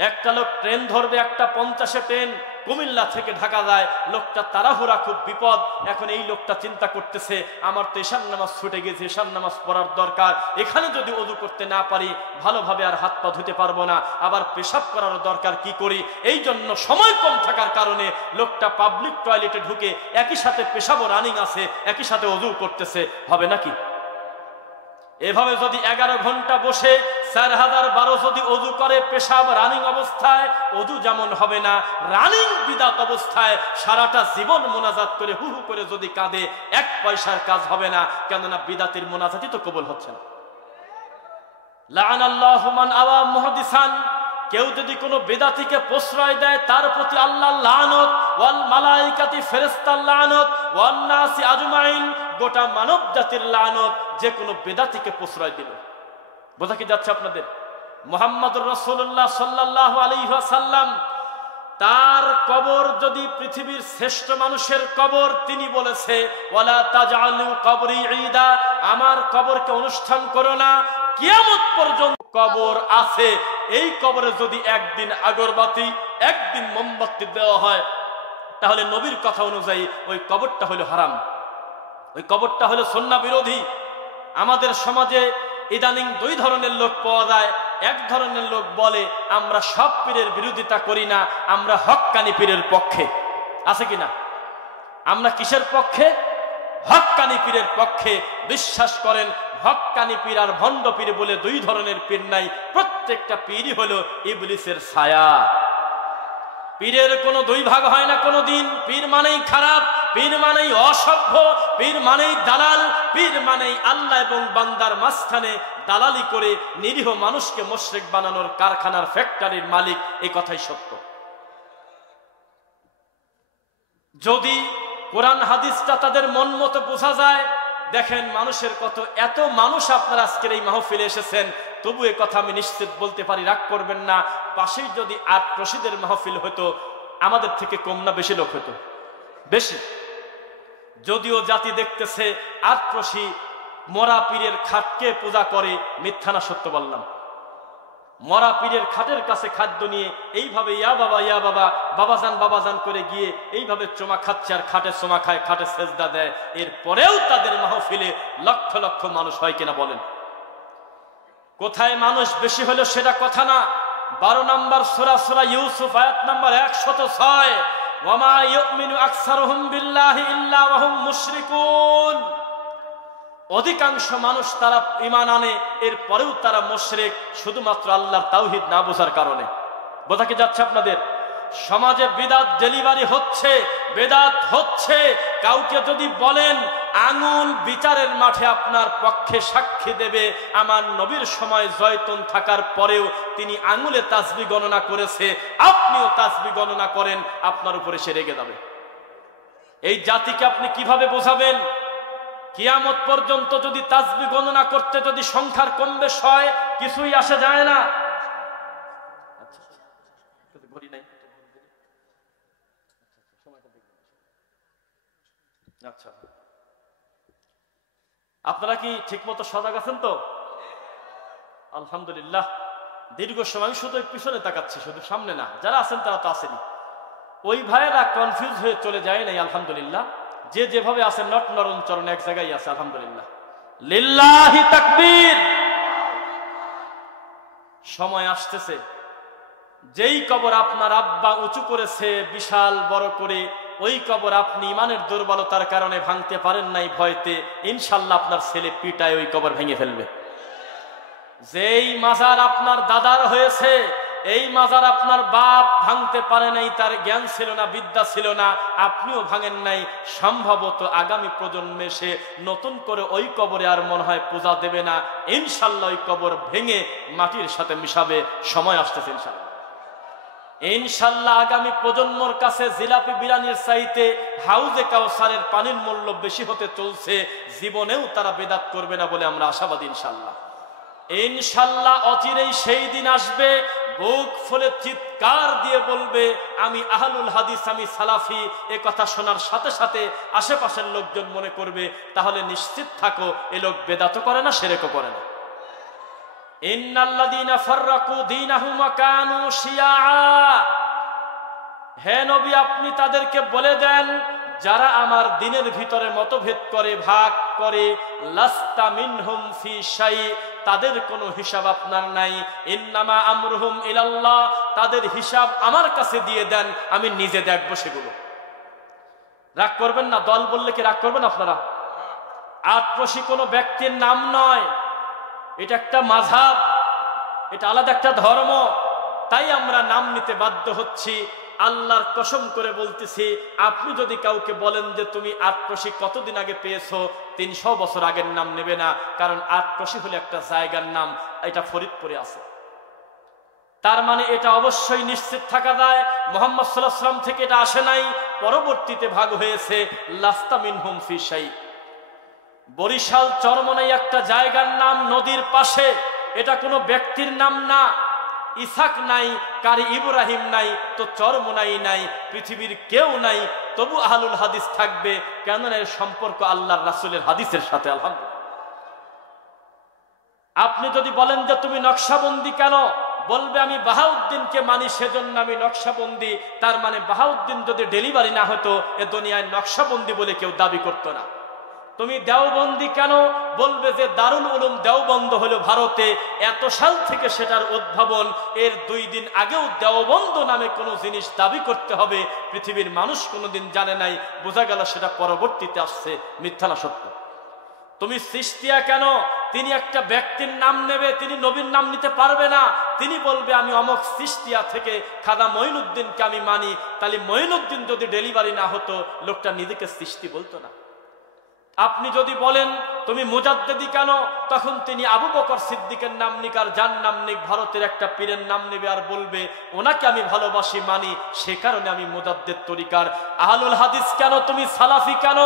একটা লোক ট্রেন ধরবে, একটা 50-এ ট্রেন কুমিল্লা থেকে ঢাকা যায়, লোকটা তাড়াহুড়া, খুব বিপদ। এখন এই লোকটা চিন্তা করতেছে, আমার তো ঈশান নামাজ ছুটে গেছে, ঈশান নামাজ পড়ার দরকার, এখানে যদি ওযু করতে না পারি ভালোভাবে আর হাত পা ধুতে পারবো না, আবার পেশাব করার দরকার, কি করি? এই জন্য সময় কম থাকার কারণে লোকটা পাবলিক টয়লেটে ঢুকে একই সাথে পেশাবও রানিং আছে, একই সাথে ওযু করতেছে। হবে নাকি? এভাবে যদি 11 ঘন্টা বসে 4012 যদি ওযু করে পেশাব রানিং অবস্থায়, ওযু যেমন হবে না, রানিং বিদআত অবস্থায় সারাটা জীবন মুনাজাত করে হু হু করে যদি কাঁদে, 1 পয়সার কাজ হবে না। কেননা বিদআতের মুনাজাতই তো কবুল হচ্ছে না। লাআনাল্লাহু মান আওয়া মুহাদ্দিসান। কেউ যদি কোনো বিদআতিকে প্রশ্রয় দেয়, তার প্রতি আল্লাহর লানত, ওয়াল মালায়েকাতি, ফেরেশতার লানত, ওয়ান নাসি আজমাইন, গোটা মানব জাতির লানত, যে কোনো বিদআতিকে প্রশ্রয় দিল। বোঝা কি যাচ্ছে আপনাদের? মুহাম্মদুর রাসূলুল্লাহ সাল্লাল্লাহু আলাইহি ওয়াসাল্লাম, তার কবর যদি পৃথিবীর শ্রেষ্ঠ মানুষের কবর, তিনি বলেছে, ওয়ালা তাজআলু কবরি ঈদা, আমার কবরকে অনুষ্ঠান করো না। কিয়ামত পর্যন্ত কবর আছে, এই কবরে যদি একদিন আগরবাতি, একদিন মোমবাতি দেওয়া হয়, তাহলে নবীর কথা অনুযায়ী ওই কবরটা হলো হারাম। ওই কবরটা হলো সুন্নাহ বিরোধী। আমাদের সমাজে ইদানিং দুই ধরনের লোক পাওয়া যায়। এক ধরনের লোক বলে আমরা সব পীরের বিরোধিতা করি না, আমরা হক্কানি পীরের পক্ষে। আছে কিনা? আমরা কিসের পক্ষে? হক্কানি পীরের পক্ষে। বিশ্বাস করেন হক্কানি পীর আর ভণ্ড পীর বলে দুই ধরনের পীর নাই, প্রত্যেকটা পীরই হলো ইবলিসের ছায়া। পীরের কোনো দুই ভাগ হয় না কোনোদিন। পীর মানেই খারাপ, পীর মানেই অসভ্য, পীর মানেই দালাল, পীর মানেই আল্লাহ এবং বান্দার মাঝখানে দালালি করে নিরীহ মানুষকে মুশরিক বানানোর কারখানার ফ্যাক্টরির মালিক। এই কথাই সত্য। যদি কোরআন হাদিসটা তাদের মন মতো বোঝা যায়, দেখেন মানুষের কত, এত মানুষ আপনারা আজকের এই মাহফিলে এসেছেন, তবু এ কথা আমি নিশ্চিত বলতে পারি, রাগ করবেন না, পাশেই যদি ৮ রশিদের মাহফিল হতো আমাদের থেকে কম না বেশি লোক হতো? বেশি। যদিও জাতি দেখতেছে ৮ রশি মরা পীরের খাটকে পূজা করে, মিথ্যা না সত্য বললাম? মরা পীরের খাটের কাছে খাদ্য নিয়ে এইভাবে ইয়া বাবা ইয়া বাবা, বাবাজান করে গিয়ে এইভাবে চোমা খাচ্ছে, আর খাটে চোমা খায়, খাটে সেজদা দেয়। এরপরেও তাদের মাহফিলে লক্ষ লক্ষ মানুষ হয় কিনা বলেন? কোথায় মানুষ বেশি হলো সেটা কথা না। 12 নম্বর সূরা সূরা ইউসুফ আয়াত নম্বর 106, ওয়ামা ইউমিনু আকসারুহুম বিল্লাহি ইল্লা ওয়া হুম মুশরিকুন। অধিকাংশ মানুষ তারা ঈমান আনে, এরপরেও তারা মুশরিক, শুধুমাত্র আল্লাহর তাওহীদ না বোঝার কারণে। বোঝা কি যাচ্ছে আপনাদের? সমাজে বিদআত ডেলিভারি হচ্ছে, বেদাত হচ্ছে। কাউকে যদি বলেন আঙুল বিচারের মাঠে আপনার পক্ষে সাক্ষী দেবে, আমার নবীর সময় জয়তুন থাকার পরেও তিনি আঙুলে তাসবিহ গণনা করেছে, আপনিও তাসবিহ গণনা করেন, আপনার উপরে সে রেগে যাবে। এই জাতিকে আপনি কিভাবে বোঝাবেন? কিয়ামত পর্যন্ত যদি তাসবিহ গণনা করতে যদি সংখ্যার কম বেশ হয়, কিছুই আসে যায় না। আচ্ছা, আপনারা কি ঠিক মতো সজাগ আছেন তো? আলহামদুলিল্লাহ। দীর্ঘ সময় শুধু পিছনে তাকাচ্ছি, শুধু সামনে না। যারা আছেন তারা তো আসেনি। ওই ভাইয়েরা কনফিউজ হয়ে চলে যায় নাই, আলহামদুলিল্লাহ। যে যেভাবে আছে নট নরম চরণ এক জায়গায় আছে, আলহামদুলিল্লাহ। লিল্লাহি তাকবীর। সময় আসতেছে, যেই কবর আপনার আব্বা উঁচু করেছে বিশাল বড় করে, ওই কবর আপনি ইমানের দুর্বলতার কারণে ভাঙতে পারেন নাই ভয়তে, ইনশাল্লাহ আপনার ছেলে পিটায় ওই কবর ভেঙে ফেলবে। যেই মাজার আপনার দাদার হয়েছে, এই মাজার আপনার বাপ ভাঙতে পারে নাই, তার জ্ঞান ছিল না, বিদ্যা ছিল না, আপনিও ভাঙেন নাই। সম্ভবত আগামী প্রজন্মে সে নতুন করে ওই কবরে আর মনে হয় পূজা দেবে না। ইনশাল্লাহ ওই কবর ভেঙে মাটির সাথে মিশাবে। সময় আসতেছে ইনশাল্লাহ। ইনশাল্লাহ আগামী প্রজন্মর কাছে জিলাপি বিরিয়ানির চাইতে হাউজে কাউসারের পানির মূল্য বেশি হতে চলছে। জীবনেও তারা বেদাত করবে না বলে আমরা আশাবাদী ইনশাল্লাহ। ইনশাল্লাহ অচিরেই সেই দিন আসবে, বুক ফুলে চিৎকার দিয়ে বলবে আমি আহলুল হাদিস, আমি সালাফি। এ কথা শোনার সাথে সাথে আশেপাশের লোকজন মনে করবে তাহলে নিশ্চিত থাকো এ লোক বেদাতও করে না, শিরকও করে না। ইন্নাল্লাযীনা ফাররাকু দীনাহুম ওয়া কানু শিয়া। হে নবী, আপনি তাদেরকে বলে দেন যারা আমার দ্বীনের ভিতরে মতভেদ করে, ভাগ করে, লাস্তা মিনহুম ফি শাই, তাদের কোনো হিসাব আপনার নাই। ইন্নামা আমরুহুম ইলাল্লাহ, তাদের হিসাব আমার কাছে দিয়ে দেন, আমি নিজে দেখব সেগুলো। রাগ করবেন না, দল বললে কি রাগ করবেন আপনারা? আটরশি কোনো ব্যক্তির নাম নয়, এটা একটা মাযহাব, এটা আলাদা একটা ধর্ম। তাই আমরা নাম নিতে বাধ্য হচ্ছি। আল্লাহর কসম করে বলতেছি, আপনি যদি কাউকে বলেন যে তুমি আটরশি কতদিন আগে পেয়েছো, 300 বছর আগের নাম নেবে না। কারণ আটরশি হলো একটা জায়গার নাম, এটা ফরিদপুরে আছে। তার মানে এটা অবশ্যই নিশ্চিত থাকা যায় মুহাম্মদ সাল্লাল্লাহু আলাইহি ওয়াসাল্লাম থেকে এটা আসে নাই, পরবর্তীতে ভাগ হয়েছে। লাস্তা মিনহুম ফি শাই। বরিশাল চরমনাই একটা জায়গার নাম, নদীর পাশে। এটা কোনো ব্যক্তির নাম না। ইসাক নাই, কারি ইব্রাহিম নাই, তো চরমনাই নাই, পৃথিবীর কেউ নাই, তবু আহলুল হাদিস থাকবে। কেননা এর সম্পর্ক আল্লাহর রাসূলের হাদিসের সাথে। আলহামদুলিল্লাহ। আপনি যদি বলেন যে তুমি নকশাবন্দি কেন, বলবে আমি বাহাউদ্দিনকে মানি সেজন্য আমি নকশাবন্দি। তার মানে বাহাউদ্দিন যদি ডেলিভারি না হতো, এ দুনিয়ায় নকশাবন্দি বলে কেউ দাবি করতো না। তুমি দেওবন্দি কেন? বলবে যে দারুল উলুম দেওবন্দ হলো ভারতে, এত সাল থেকে সেটার উদ্ভাবন, এর 2 দিন আগেও দেওবন্দ নামে কোনো জিনিস দাবি করতে হবে পৃথিবীর মানুষ কোনোদিন জানে নাই, বোঝা গেল সেটা পরবর্তীতে আসছে। মিথ্যা না সত্য? তুমি সিস্তিয়া কেন? তিনি একটা ব্যক্তির নাম নেবে, তিনি নবীর নাম নিতে পারবে না। তিনি বলবে আমি অমক সিস্তিয়া থেকে খাজা মঈনুদ্দিনকে আমি মানি। তাহলে মঈনুদ্দিন যদি ডেলিভারি না হতো, লোকটা নিজেকে সৃষ্টি বলতো না। আপনি যদি বলেন তুমি মুজাদ্দিদি কেন, তখন তিনি আবু বকর সিদ্দিকের নাম নিক আর যার নাম নিক ভারতের একটা পীরের নাম নেবে আর বলবে ওনাকে আমি ভালোবাসি মানি, সে কারণে আমি মুজাদ্দিদ তরিকার। আহলুল হাদিস কেন? তুমি সালাফি কেন?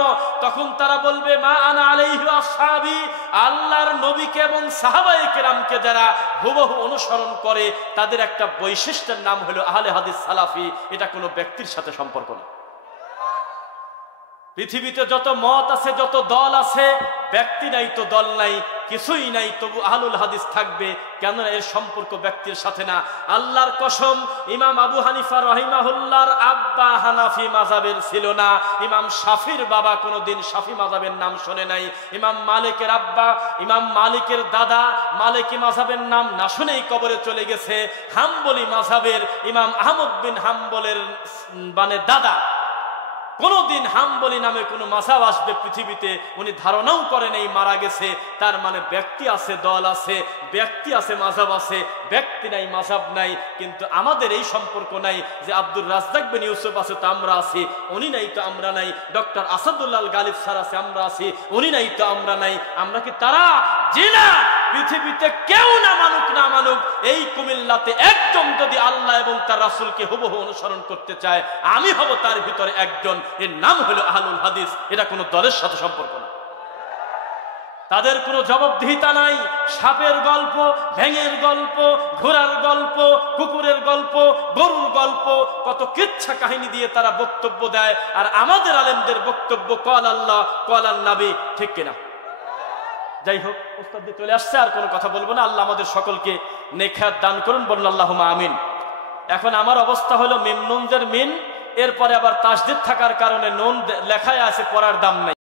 তখন তারা বলবে মা আনা আলাইহি ওয়া আসহাবি, আল্লাহর নবীকে এবং সাহাবায়ে কেরামকে যারা হুবহু অনুসরণ করে তাদের একটা বৈশিষ্ট্যের নাম হলো আহলে হাদিস সালাফি। এটা কোনো ব্যক্তির সাথে সম্পর্ক না। পৃথিবীতে যত মত আছে, যত দল আছে, ব্যক্তি নাই তো দল নাই, কিছুই নাই, তবু আহলুল হাদিস থাকবে। কেননা এর সম্পর্ক ব্যক্তির সাথে না। আল্লাহর কসম, ইমাম আবু হানিফা রহিমাহুল্লাহর আব্বা হানাফি মাযহাবের ছিল না। ইমাম শাফির বাবা কোনোদিন শাফি মাযহাবের নাম শোনে নাই। ইমাম মালিকের আব্বা, ইমাম মালিকের দাদা মালিকি মাযহাবের নাম না শুনেই কবরে চলে গেছে। হাম্বলি মাযহাবের ইমাম আহমদ বিন হাম্বলের মানে দাদা, কোনদিন হাম্বলি নামে কোনো মাযহাব আসবে পৃথিবীতে উনি ধারণাও করেন, এই মারা গেছে। তার মানে ব্যক্তি আছে, দল আছে, ব্যক্তি আছে, মাযহাব আছে, ব্যক্তি নাই, মাযহাব নাই। কিন্তু আমাদের এই সম্পর্ক নাই যে আব্দুর রাজ্জাক বিন ইউসুফ আছে তো আমরা আছি, উনি নাই তো আমরা নাই। ডক্টর আসাদুল্লাহ গালিব স্যার আছে, আমরা আছি, উনি নাই তো আমরা নাই। আমরা কি তারা? জি না। পৃথিবীতে কেউ না মানুক না মানুক, এই কুমিল্লাতে একজন যদি আল্লাহ এবং তার রাসূলকে হুবহু অনুসরণ করতে চায়, আমি হব তার ভিতরে একজন। এর নাম হলো আহলুল হাদিস। এটা কোনো দলের সাথে সম্পর্ক না। তাদের কোনো জবাবদিহিতা নাই। সাপের গল্প, ভেঙের গল্প, ঘোড়ার গল্প, কুকুরের গল্প, গরুর গল্প, কত কিচ্ছা কাহিনী দিয়ে তারা বক্তব্য দেয়। আর আমাদের আলেমদের বক্তব্য কল আল্লাহ কল আল নবী, ঠিক কিনা? যাই হোক, ওস্তাদ দিয়ে চলে আসছে, আর কোনো কথা বলবো না। আল্লাহ আমাদের সকলকে নেখাত দান করুন, বলুন আল্লাহুম্মা আমিন। এখন আমার অবস্থা হলো মিম নুনজের মিন, এরপরে আবার তাসদীদ থাকার কারণে নুন লেখায় আছে, পড়ার দাম নাই।